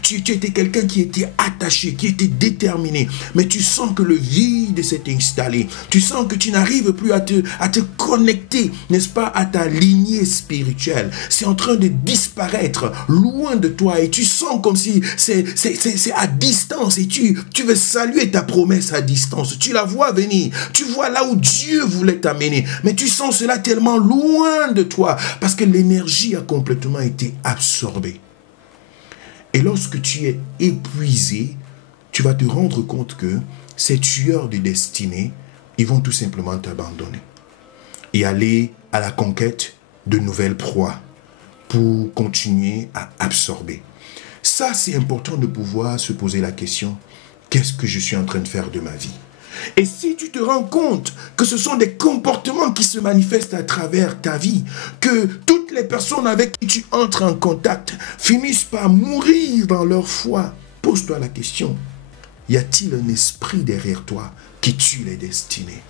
Tu étais quelqu'un qui était attaché, qui était déterminé, mais tu sens que le vide s'est installé. Tu sens que tu n'arrives plus à te connecter, n'est-ce pas, à ta lignée spirituelle. C'est en train de disparaître loin de toi et tu sens comme si c'est à distance et tu veux saluer ta promesse à distance. Tu la vois venir, tu vois là où Dieu voulait t'amener, mais tu sens cela tellement loin de toi parce que l'énergie a complètement été absorbée. Et lorsque tu es épuisé, tu vas te rendre compte que ces tueurs de destinée, ils vont tout simplement t'abandonner et aller à la conquête de nouvelles proies pour continuer à absorber. Ça, c'est important de pouvoir se poser la question, qu'est-ce que je suis en train de faire de ma vie? Et si tu te rends compte que ce sont des comportements qui se manifestent à travers ta vie, que toutes les personnes avec qui tu entres en contact finissent par mourir dans leur foi, pose-toi la question, y a-t-il un esprit derrière toi qui tue les destinées?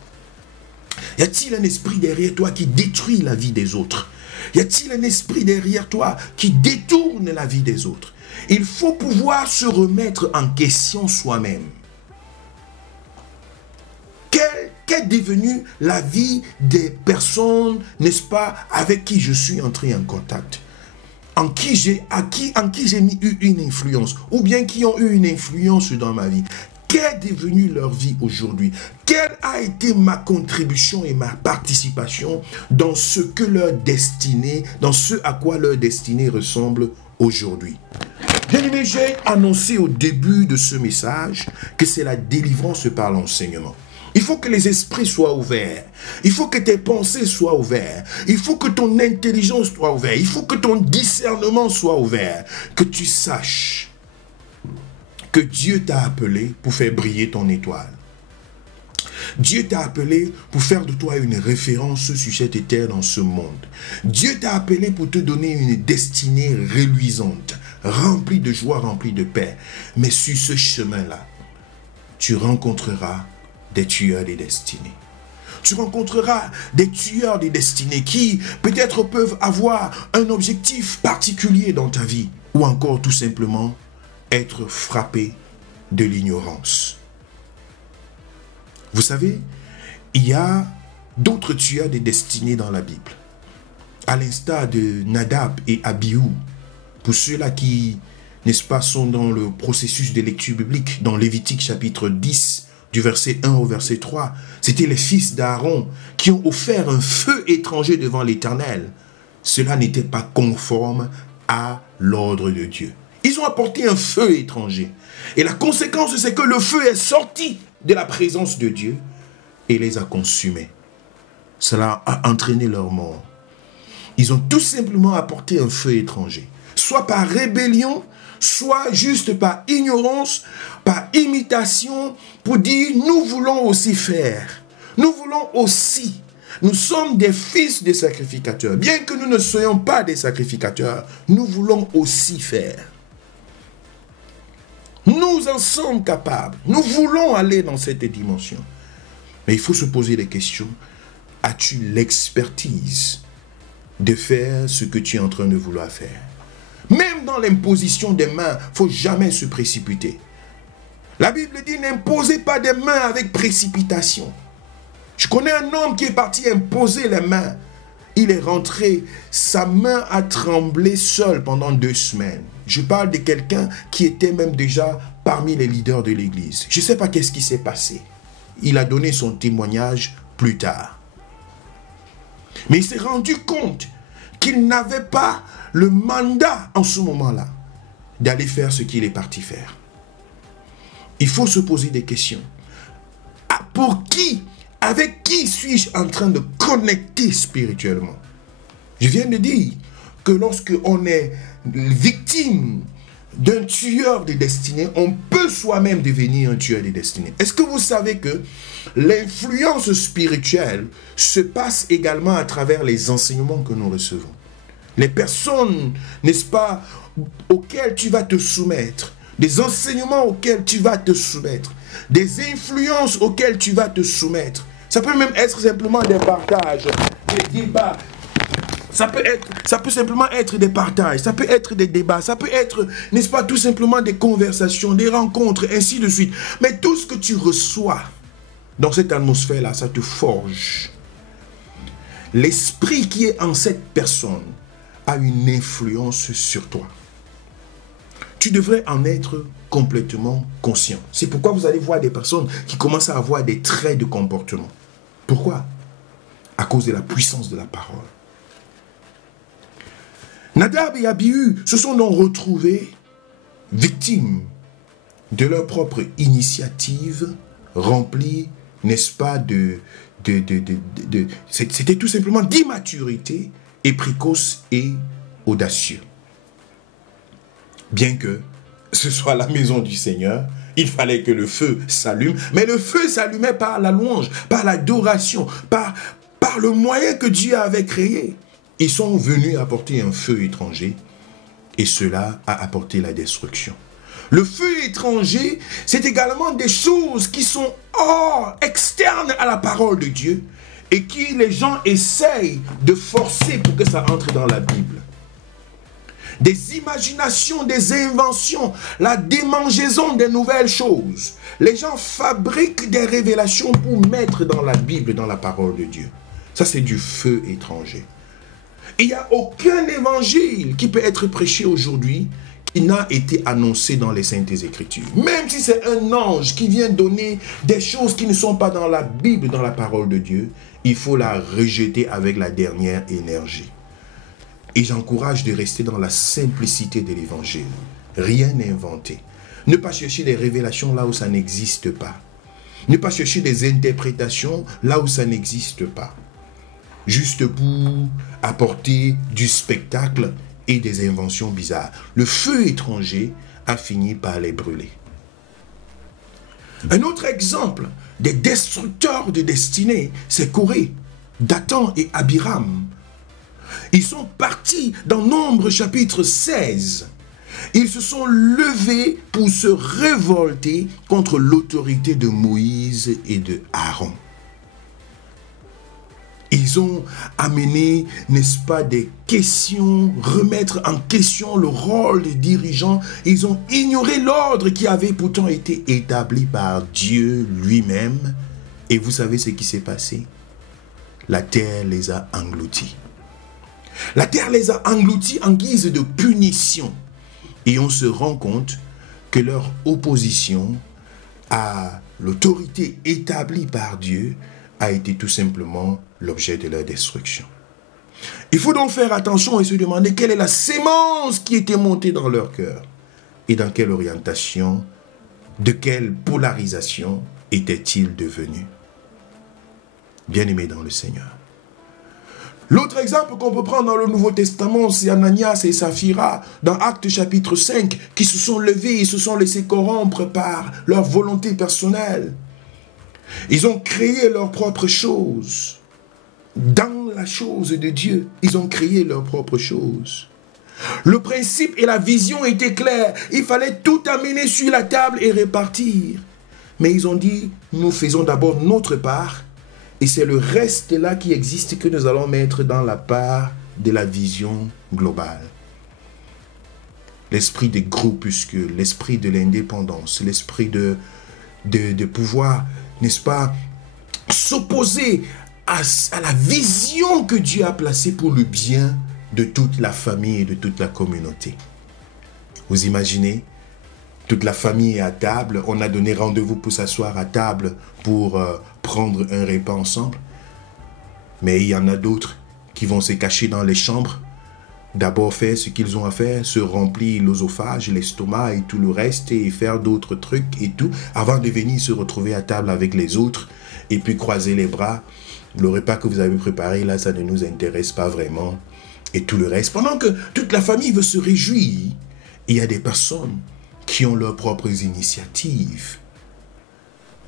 Y a-t-il un esprit derrière toi qui détruit la vie des autres? Y a-t-il un esprit derrière toi qui détourne la vie des autres? Il faut pouvoir se remettre en question soi-même. Qu'est devenue la vie des personnes, n'est-ce pas, avec qui je suis entré en contact, en qui j'ai eu une influence, ou bien qui ont eu une influence dans ma vie? Qu'est devenue leur vie aujourd'hui? Quelle a été ma contribution et ma participation dans ce que leur destinée, dans ce à quoi leur destinée ressemble aujourd'hui? Bien-aimé, j'ai annoncé au début de ce message que c'est la délivrance par l'enseignement. Il faut que les esprits soient ouverts. Il faut que tes pensées soient ouvertes. Il faut que ton intelligence soit ouverte. Il faut que ton discernement soit ouvert. Que tu saches que Dieu t'a appelé pour faire briller ton étoile. Dieu t'a appelé pour faire de toi une référence sur cette terre dans ce monde. Dieu t'a appelé pour te donner une destinée reluisante, remplie de joie, remplie de paix. Mais sur ce chemin-là, tu rencontreras des tueurs des destinées. Tu rencontreras des tueurs des destinées qui peut-être peuvent avoir un objectif particulier dans ta vie ou encore tout simplement être frappés de l'ignorance. Vous savez, il y a d'autres tueurs des destinées dans la Bible. À l'instar de Nadab et Abihu, pour ceux-là qui, n'est-ce pas, sont dans le processus de lecture biblique, dans Lévitique chapitre 10, du verset 1 au verset 3, c'était les fils d'Aaron qui ont offert un feu étranger devant l'Éternel. Cela n'était pas conforme à l'ordre de Dieu. Ils ont apporté un feu étranger. Et la conséquence, c'est que le feu est sorti de la présence de Dieu et les a consumés. Cela a entraîné leur mort. Ils ont tout simplement apporté un feu étranger. Soit par rébellion, soit juste par ignorance, par imitation, pour dire nous voulons aussi faire. Nous voulons aussi. Nous sommes des fils des sacrificateurs. Bien que nous ne soyons pas des sacrificateurs, nous voulons aussi faire. Nous en sommes capables. Nous voulons aller dans cette dimension. Mais il faut se poser des questions. As-tu l'expertise de faire ce que tu es en train de vouloir faire? Même dans l'imposition des mains, il ne faut jamais se précipiter. La Bible dit, n'imposez pas des mains avec précipitation. Je connais un homme qui est parti imposer les mains. Il est rentré, sa main a tremblé seule pendant 2 semaines. Je parle de quelqu'un qui était même déjà parmi les leaders de l'église. Je ne sais pas qu'est-ce qui s'est passé. Il a donné son témoignage plus tard. Mais il s'est rendu compte qu'il n'avait pas le mandat en ce moment-là d'aller faire ce qu'il est parti faire. Il faut se poser des questions. Pour qui, avec qui suis-je en train de connecter spirituellement? Je viens de dire que lorsque on est victime d'un tueur de destinée, on peut soi-même devenir un tueur de destinée. Est-ce que vous savez que l'influence spirituelle se passe également à travers les enseignements que nous recevons? Les personnes, n'est-ce pas, auxquelles tu vas te soumettre, des enseignements auxquels tu vas te soumettre, des influences auxquelles tu vas te soumettre. Ça peut même être simplement des partages, des débats. Ça peut simplement être des partages, ça peut être des débats, ça peut être, n'est-ce pas, tout simplement des conversations, des rencontres, ainsi de suite. Mais tout ce que tu reçois dans cette atmosphère-là, ça te forge. L'esprit qui est en cette personne a une influence sur toi. Tu devrais en être complètement conscient. C'est pourquoi vous allez voir des personnes qui commencent à avoir des traits de comportement. Pourquoi? À cause de la puissance de la parole. Nadab et Abihu se sont donc retrouvés victimes de leur propre initiative remplie, n'est-ce pas, c'était tout simplement d'immaturité et précoce et audacieux. Bien que ce soit la maison du Seigneur, il fallait que le feu s'allume, mais le feu s'allumait par la louange, par l'adoration, par le moyen que Dieu avait créé. Ils sont venus apporter un feu étranger et cela a apporté la destruction. Le feu étranger, c'est également des choses qui sont externes à la parole de Dieu et qui les gens essayent de forcer pour que ça entre dans la Bible. Des imaginations, des inventions, la démangeaison des nouvelles choses. Les gens fabriquent des révélations pour mettre dans la Bible, dans la parole de Dieu. Ça, c'est du feu étranger. Il n'y a aucun évangile qui peut être prêché aujourd'hui qui n'a été annoncé dans les Saintes Écritures. Même si c'est un ange qui vient donner des choses qui ne sont pas dans la Bible, dans la parole de Dieu, il faut la rejeter avec la dernière énergie. Et j'encourage de rester dans la simplicité de l'évangile. rien inventer. Ne pas chercher des révélations là où ça n'existe pas. Ne pas chercher des interprétations là où ça n'existe pas. Juste pour apporter du spectacle et des inventions bizarres. Le feu étranger a fini par les brûler. Un autre exemple des destructeurs de destinée, c'est Corée, Dathan et Abiram. Ils sont partis dans Nombre chapitre 16. Ils se sont levés pour se révolter contre l'autorité de Moïse et de Aaron. Ils ont amené, n'est-ce pas, des questions, remettre en question le rôle des dirigeants. Ils ont ignoré l'ordre qui avait pourtant été établi par Dieu lui-même. Et vous savez ce qui s'est passé? La terre les a engloutis. La terre les a engloutis en guise de punition. Et on se rend compte que leur opposition à l'autorité établie par Dieu a été tout simplement l'objet de leur destruction. Il faut donc faire attention et se demander quelle est la sémence qui était montée dans leur cœur et dans quelle orientation, de quelle polarisation étaient-ils devenus. Bien-aimés dans le Seigneur. L'autre exemple qu'on peut prendre dans le Nouveau Testament, c'est Ananias et Saphira, dans Actes chapitre 5, qui se sont levés et se sont laissés corrompre par leur volonté personnelle. Ils ont créé leur propre chose. Dans la chose de Dieu, ils ont créé leur propre chose. Le principe et la vision étaient clairs. Il fallait tout amener sur la table et répartir. Mais ils ont dit, nous faisons d'abord notre part. Et c'est le reste là qui existe que nous allons mettre dans la part de la vision globale. L'esprit des groupuscules, l'esprit de l'indépendance, l'esprit de pouvoir, n'est-ce pas, s'opposer à la vision que Dieu a placée pour le bien de toute la famille et de toute la communauté. Vous imaginez, toute la famille est à table, on a donné rendez-vous pour s'asseoir à table pour prendre un repas ensemble. Mais il y en a d'autres qui vont se cacher dans les chambres, d'abord faire ce qu'ils ont à faire, se remplir l'œsophage, l'estomac et tout le reste, et faire d'autres trucs et tout, avant de venir se retrouver à table avec les autres, et puis croiser les bras. Le repas que vous avez préparé, là, ça ne nous intéresse pas vraiment, et tout le reste. Pendant que toute la famille veut se réjouir, il y a des personnes qui ont leurs propres initiatives.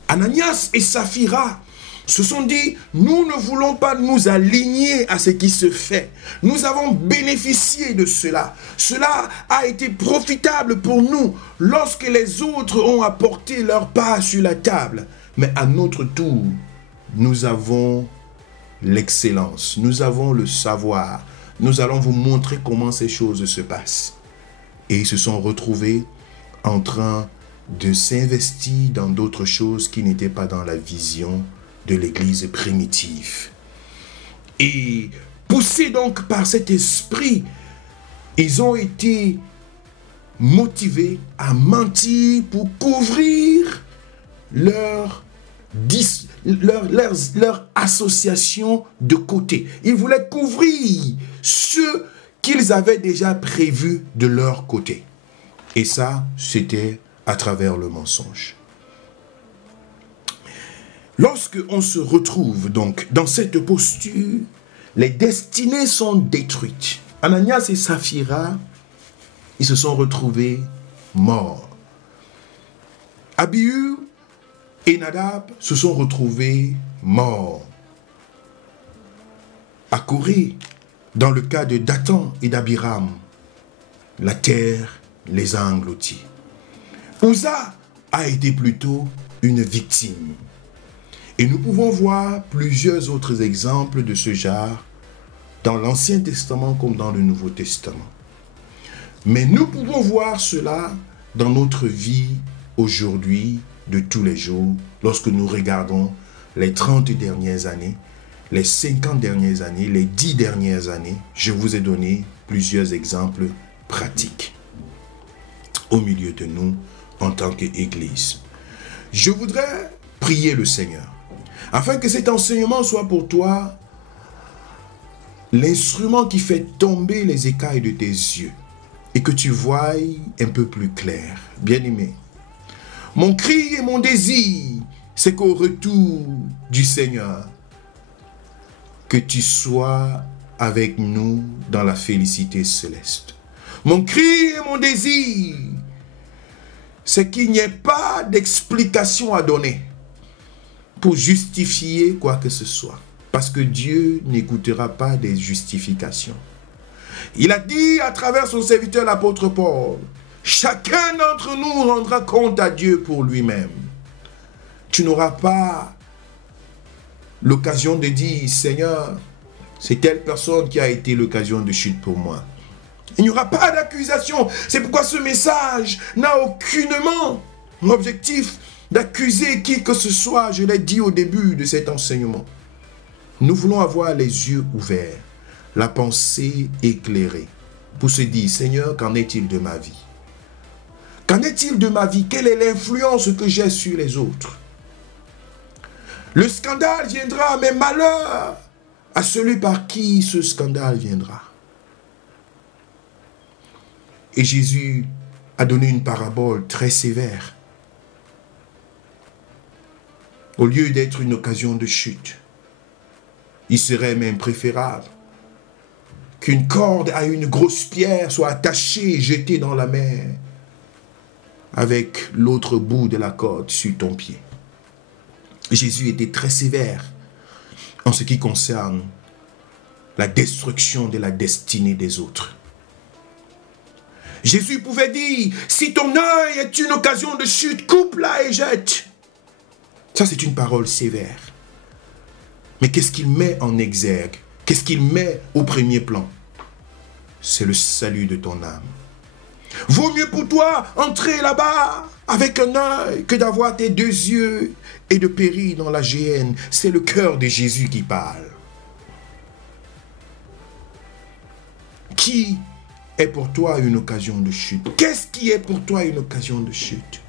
Ananias et Saphira se sont dit, nous ne voulons pas nous aligner à ce qui se fait. Nous avons bénéficié de cela. Cela a été profitable pour nous lorsque les autres ont apporté leur part sur la table. Mais à notre tour, nous avons l'excellence, nous avons le savoir. Nous allons vous montrer comment ces choses se passent. Et ils se sont retrouvés en train de s'investir dans d'autres choses qui n'étaient pas dans la vision de l'Église primitive. Et poussés donc par cet esprit, ils ont été motivés à mentir pour couvrir leur association de côté. Ils voulaient couvrir ce qu'ils avaient déjà prévu de leur côté. Et ça, c'était à travers le mensonge. Lorsque on se retrouve donc dans cette posture, les destinées sont détruites. Ananias et Saphira, ils se sont retrouvés morts. Abihu et Nadab se sont retrouvés morts. À Corée, dans le cas de Dathan et d'Abiram, la terre les a engloutis. Uza a été plutôt une victime. Et nous pouvons voir plusieurs autres exemples de ce genre dans l'Ancien Testament comme dans le Nouveau Testament. Mais nous pouvons voir cela dans notre vie aujourd'hui, de tous les jours, lorsque nous regardons les 30 dernières années, les 50 dernières années, les 10 dernières années. Je vous ai donné plusieurs exemples pratiques au milieu de nous en tant qu'Église. Je voudrais prier le Seigneur afin que cet enseignement soit pour toi l'instrument qui fait tomber les écailles de tes yeux et que tu voies un peu plus clair. Bien-aimé, mon cri et mon désir, c'est qu'au retour du Seigneur, que tu sois avec nous dans la félicité céleste. Mon cri et mon désir, c'est qu'il n'y ait pas d'explication à donner pour justifier quoi que ce soit. Parce que Dieu n'écoutera pas des justifications. Il a dit à travers son serviteur l'apôtre Paul, chacun d'entre nous rendra compte à Dieu pour lui-même. Tu n'auras pas l'occasion de dire, Seigneur, c'est telle personne qui a été l'occasion de chute pour moi. Il n'y aura pas d'accusation. C'est pourquoi ce message n'a aucunement l'objectif d'accuser qui que ce soit. Je l'ai dit au début de cet enseignement. Nous voulons avoir les yeux ouverts, la pensée éclairée, pour se dire, Seigneur, qu'en est-il de ma vie? Qu'en est-il de ma vie? Quelle est l'influence que j'ai sur les autres? Le scandale viendra, mais malheur à celui par qui ce scandale viendra. Et Jésus a donné une parabole très sévère. Au lieu d'être une occasion de chute, il serait même préférable qu'une corde à une grosse pierre soit attachée et jetée dans la mer avec l'autre bout de la corde sur ton pied. Jésus était très sévère en ce qui concerne la destruction de la destinée des autres. Jésus pouvait dire, si ton œil est une occasion de chute, coupe-la et jette. Ça, c'est une parole sévère. Mais qu'est-ce qu'il met en exergue? Qu'est-ce qu'il met au premier plan? C'est le salut de ton âme. Vaut mieux pour toi entrer là-bas avec un œil que d'avoir tes deux yeux et de périr dans la géhenne. C'est le cœur de Jésus qui parle. Qui est pour toi une occasion de chute? Qu'est-ce qui est pour toi une occasion de chute?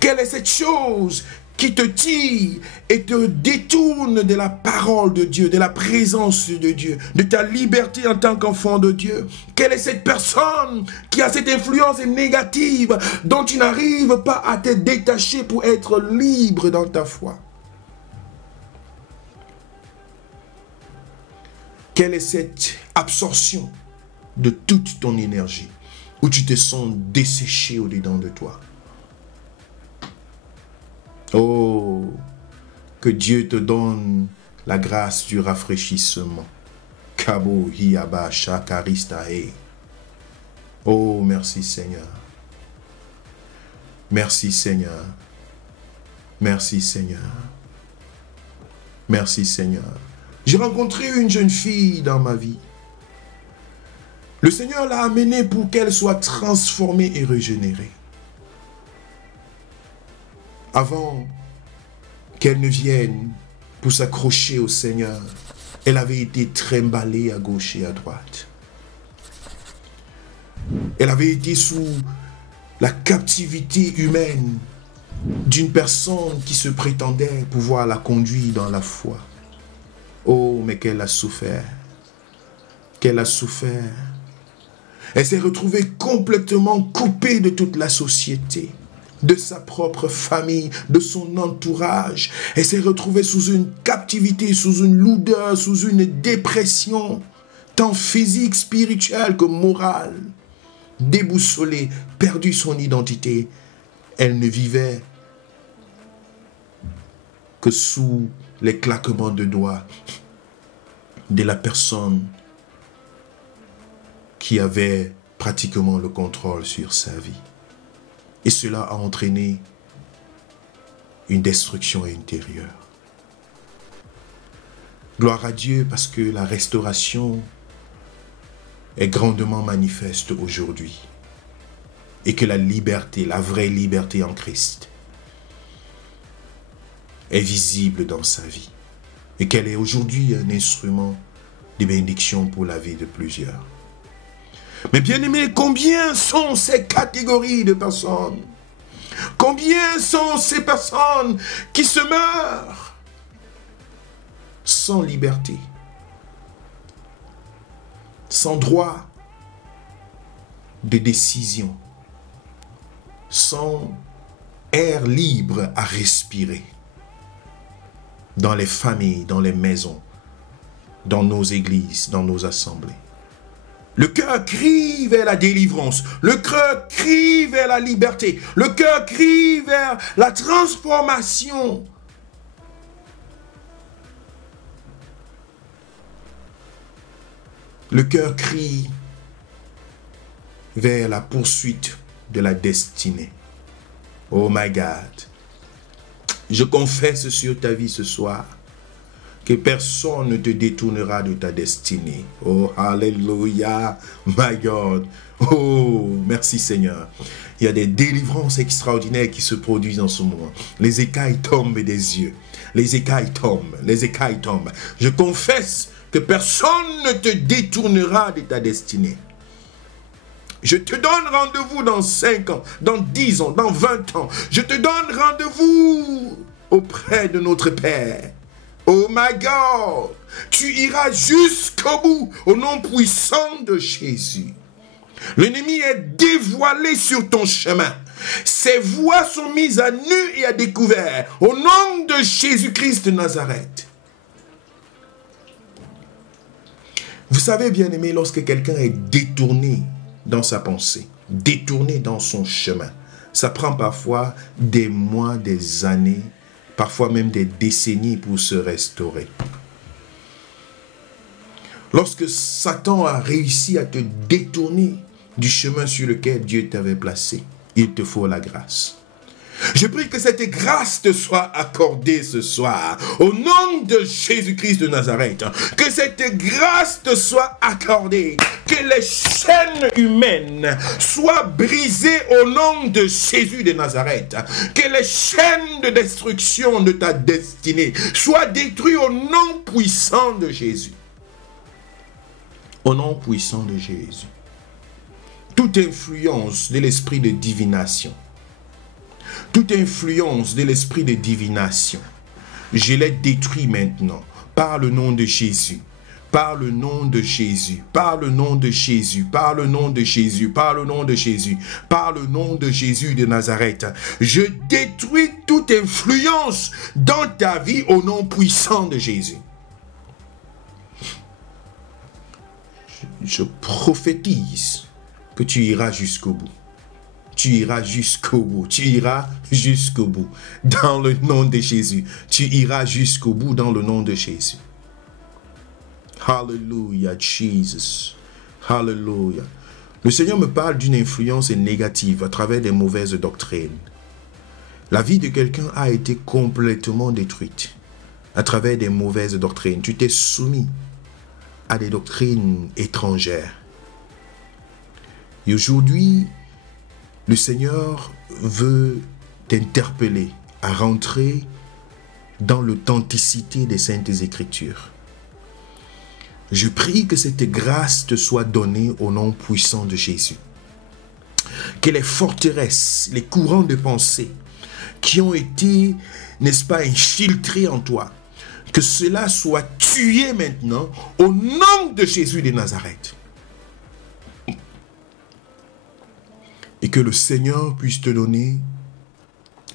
Quelle est cette chose qui te tire et te détourne de la parole de Dieu, de la présence de Dieu, de ta liberté en tant qu'enfant de Dieu? Quelle est cette personne qui a cette influence négative dont tu n'arrives pas à te détacher pour être libre dans ta foi? Quelle est cette absorption de toute ton énergie où tu te sens desséché au-dedans de toi? Oh, que Dieu te donne la grâce du rafraîchissement. Kabo hiaba shakaristae. Oh, merci Seigneur. Merci Seigneur. Merci Seigneur. Merci Seigneur. J'ai rencontré une jeune fille dans ma vie. Le Seigneur l'a amenée pour qu'elle soit transformée et régénérée. Avant qu'elle ne vienne pour s'accrocher au Seigneur, elle avait été trimballée à gauche et à droite. Elle avait été sous la captivité humaine d'une personne qui se prétendait pouvoir la conduire dans la foi. Oh, mais qu'elle a souffert. Qu'elle a souffert. Elle s'est retrouvée complètement coupée de toute la société, de sa propre famille, de son entourage. Elle s'est retrouvée sous une captivité, sous une lourdeur, sous une dépression, tant physique, spirituelle que morale. Déboussolée, perdue son identité, elle ne vivait que sous les claquements de doigts de la personne qui avait pratiquement le contrôle sur sa vie. Et cela a entraîné une destruction intérieure. Gloire à Dieu parce que la restauration est grandement manifeste aujourd'hui. Et que la liberté, la vraie liberté en Christ, est visible dans sa vie. Et qu'elle est aujourd'hui un instrument de bénédiction pour la vie de plusieurs. Mais bien aimé, combien sont ces catégories de personnes? Combien sont ces personnes qui se meurent sans liberté, sans droit, de décision, sans air libre à respirer dans les familles, dans les maisons, dans nos églises, dans nos assemblées. Le cœur crie vers la délivrance. Le cœur crie vers la liberté. Le cœur crie vers la transformation. Le cœur crie vers la poursuite de la destinée. Oh my God. Je confesse sur ta vie ce soir que personne ne te détournera de ta destinée. Oh, alléluia, my God. Oh, merci Seigneur. Il y a des délivrances extraordinaires qui se produisent en ce moment. Les écailles tombent des yeux. Les écailles tombent. Les écailles tombent. Je confesse que personne ne te détournera de ta destinée. Je te donne rendez-vous dans 5 ans, dans 10 ans, dans 20 ans. Je te donne rendez-vous auprès de notre Père. Oh my God, tu iras jusqu'au bout au nom puissant de Jésus. L'ennemi est dévoilé sur ton chemin. Ses voies sont mises à nu et à découvert au nom de Jésus-Christ de Nazareth. Vous savez, bien-aimé, lorsque quelqu'un est détourné dans sa pensée, détourné dans son chemin, ça prend parfois des mois, des années, parfois même des décennies pour se restaurer. Lorsque Satan a réussi à te détourner du chemin sur lequel Dieu t'avait placé, il te faut la grâce. Je prie que cette grâce te soit accordée ce soir, au nom de Jésus-Christ de Nazareth. Que cette grâce te soit accordée, que les chaînes humaines soient brisées au nom de Jésus de Nazareth. Que les chaînes de destruction de ta destinée soient détruites au nom puissant de Jésus. Au nom puissant de Jésus. Toute influence de l'esprit de divination, toute influence de l'esprit de divination, je les détruis maintenant par le nom de Jésus. Par le nom de Jésus, par le nom de Jésus, par le nom de Jésus, par le nom de Jésus, par le nom de Jésus de Nazareth. Je détruis toute influence dans ta vie au nom puissant de Jésus. Je prophétise que tu iras jusqu'au bout. Tu iras jusqu'au bout. Tu iras jusqu'au bout. Dans le nom de Jésus. Tu iras jusqu'au bout dans le nom de Jésus. Hallelujah, Jesus. Hallelujah. Le Seigneur me parle d'une influence négative à travers des mauvaises doctrines. La vie de quelqu'un a été complètement détruite à travers des mauvaises doctrines. Tu t'es soumis à des doctrines étrangères. Et aujourd'hui, le Seigneur veut t'interpeller à rentrer dans l'authenticité des Saintes Écritures. Je prie que cette grâce te soit donnée au nom puissant de Jésus. Que les forteresses, les courants de pensée qui ont été, n'est-ce pas, infiltrés en toi, que cela soit tué maintenant au nom de Jésus de Nazareth. Et que le Seigneur puisse te donner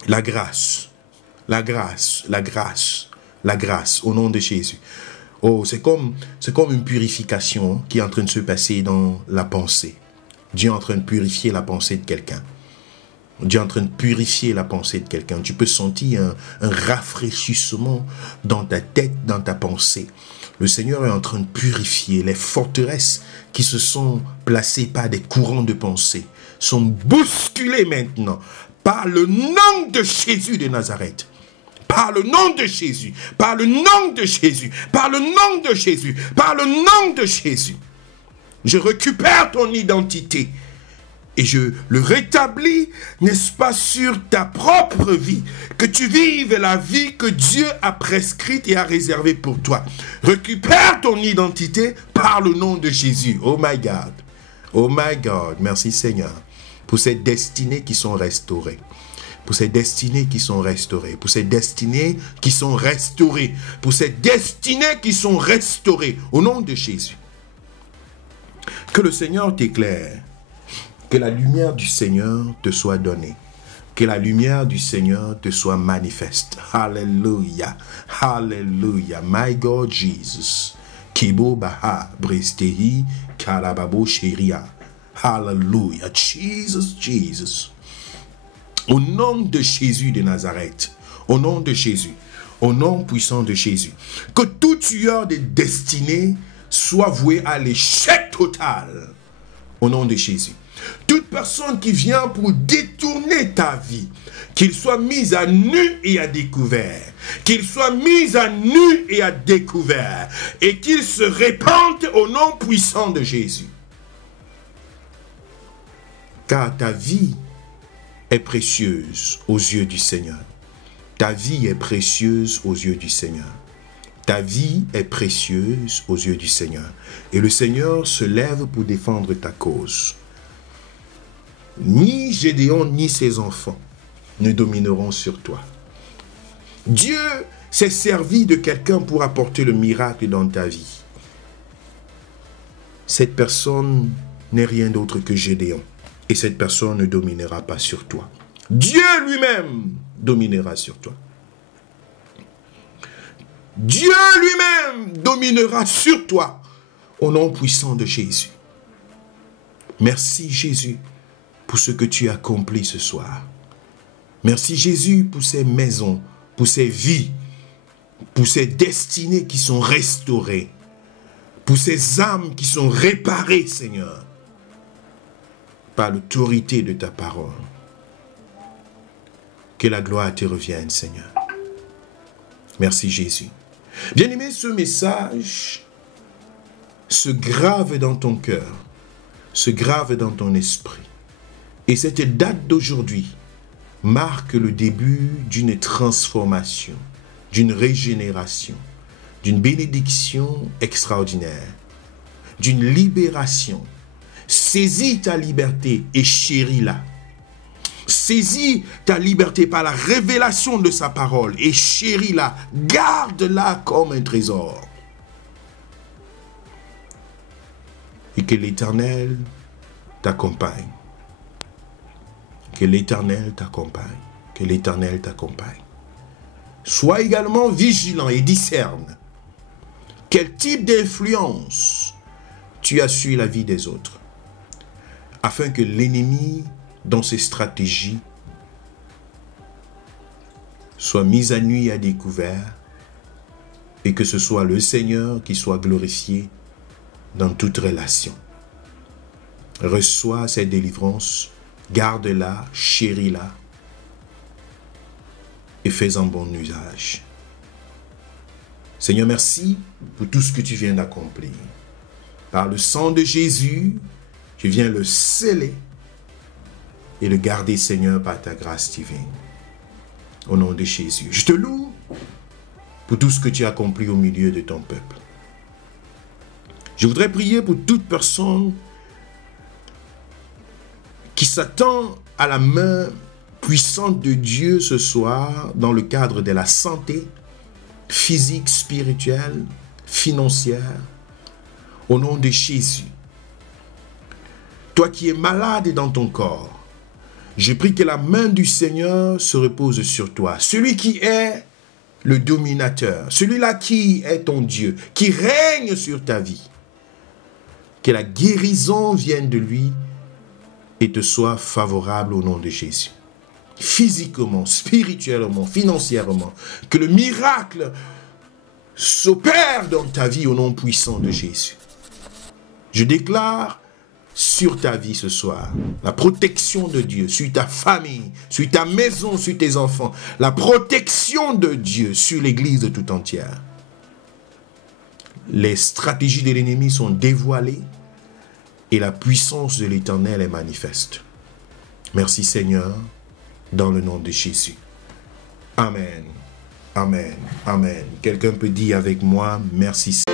la grâce, la grâce, la grâce, la grâce au nom de Jésus. Oh, c'est comme une purification qui est en train de se passer dans la pensée. Dieu est en train de purifier la pensée de quelqu'un. Dieu est en train de purifier la pensée de quelqu'un. Tu peux sentir un rafraîchissement dans ta tête, dans ta pensée. Le Seigneur est en train de purifier les forteresses qui se sont placées par des courants de pensée. Sont bousculées maintenant par le nom de Jésus de Nazareth. Par le nom de Jésus, par le nom de Jésus, par le nom de Jésus, par le nom de Jésus. Je récupère ton identité et je le rétablis, n'est-ce pas, sur ta propre vie. Que tu vives la vie que Dieu a prescrite et a réservée pour toi. Récupère ton identité par le nom de Jésus. Oh my God. Oh my God. Merci Seigneur pour ces destinées qui sont restaurées. Pour ces destinées qui sont restaurées, pour ces destinées qui sont restaurées, pour ces destinées qui sont restaurées, au nom de Jésus. Que le Seigneur t'éclaire Que la lumière du Seigneur te soit donnée. Que la lumière du Seigneur te soit manifeste. Hallelujah. Hallelujah. My God Jesus. Kibo Baha Brestehi Kalababo Sheria. Hallelujah. Jesus, Jesus. Au nom de Jésus de Nazareth. Au nom de Jésus. Au nom puissant de Jésus. Que tout tueur de destinée soit voué à l'échec total. Au nom de Jésus. Toute personne qui vient pour détourner ta vie, qu'il soit mis à nu et à découvert, qu'il soit mis à nu et à découvert, et qu'il se répande au nom puissant de Jésus. Car ta vie est précieuse aux yeux du Seigneur. Ta vie est précieuse aux yeux du Seigneur. Ta vie est précieuse aux yeux du Seigneur. Et le Seigneur se lève pour défendre ta cause. Ni Gédéon ni ses enfants ne domineront sur toi. Dieu s'est servi de quelqu'un pour apporter le miracle dans ta vie. Cette personne n'est rien d'autre que Gédéon. Et cette personne ne dominera pas sur toi. Dieu lui-même dominera sur toi. Dieu lui-même dominera sur toi au nom puissant de Jésus. Merci Jésus pour ce que tu as accompli ce soir. Merci Jésus pour ces maisons, pour ces vies, pour ces destinées qui sont restaurées, pour ces âmes qui sont réparées, Seigneur, par l'autorité de ta parole. Que la gloire te revienne, Seigneur. Merci Jésus. Bien-aimé, ce message se grave dans ton cœur, se grave dans ton esprit. Et cette date d'aujourd'hui marque le début d'une transformation, d'une régénération, d'une bénédiction extraordinaire, d'une libération. Saisis ta liberté et chéris-la. Saisis ta liberté par la révélation de sa parole et chéris-la. Garde-la comme un trésor. Et que l'Éternel t'accompagne. Que l'Éternel t'accompagne. Que l'Éternel t'accompagne. Sois également vigilant et discerne. Quel type d'influence tu as sur la vie des autres, afin que l'ennemi, dans ses stratégies, soit mis à nu et à découvert, et que ce soit le Seigneur qui soit glorifié dans toute relation. Reçois cette délivrance, garde-la, chéris-la, et fais-en bon usage. Seigneur, merci pour tout ce que tu viens d'accomplir. Par le sang de Jésus, tu viens le sceller et le garder, Seigneur, par ta grâce divine. Au nom de Jésus. Je te loue pour tout ce que tu as accompli au milieu de ton peuple. Je voudrais prier pour toute personne qui s'attend à la main puissante de Dieu ce soir dans le cadre de la santé physique, spirituelle, financière. Au nom de Jésus. Toi qui es malade dans ton corps, je prie que la main du Seigneur se repose sur toi. Celui qui est le dominateur, celui-là qui est ton Dieu, qui règne sur ta vie. Que la guérison vienne de lui et te soit favorable au nom de Jésus. Physiquement, spirituellement, financièrement. Que le miracle s'opère dans ta vie au nom puissant de Jésus. Je déclare sur ta vie ce soir la protection de Dieu, sur ta famille, sur ta maison, sur tes enfants. La protection de Dieu sur l'Église tout entière. Les stratégies de l'ennemi sont dévoilées et la puissance de l'Éternel est manifeste. Merci Seigneur, dans le nom de Jésus. Amen. Amen. Amen. Quelqu'un peut dire avec moi, merci Seigneur.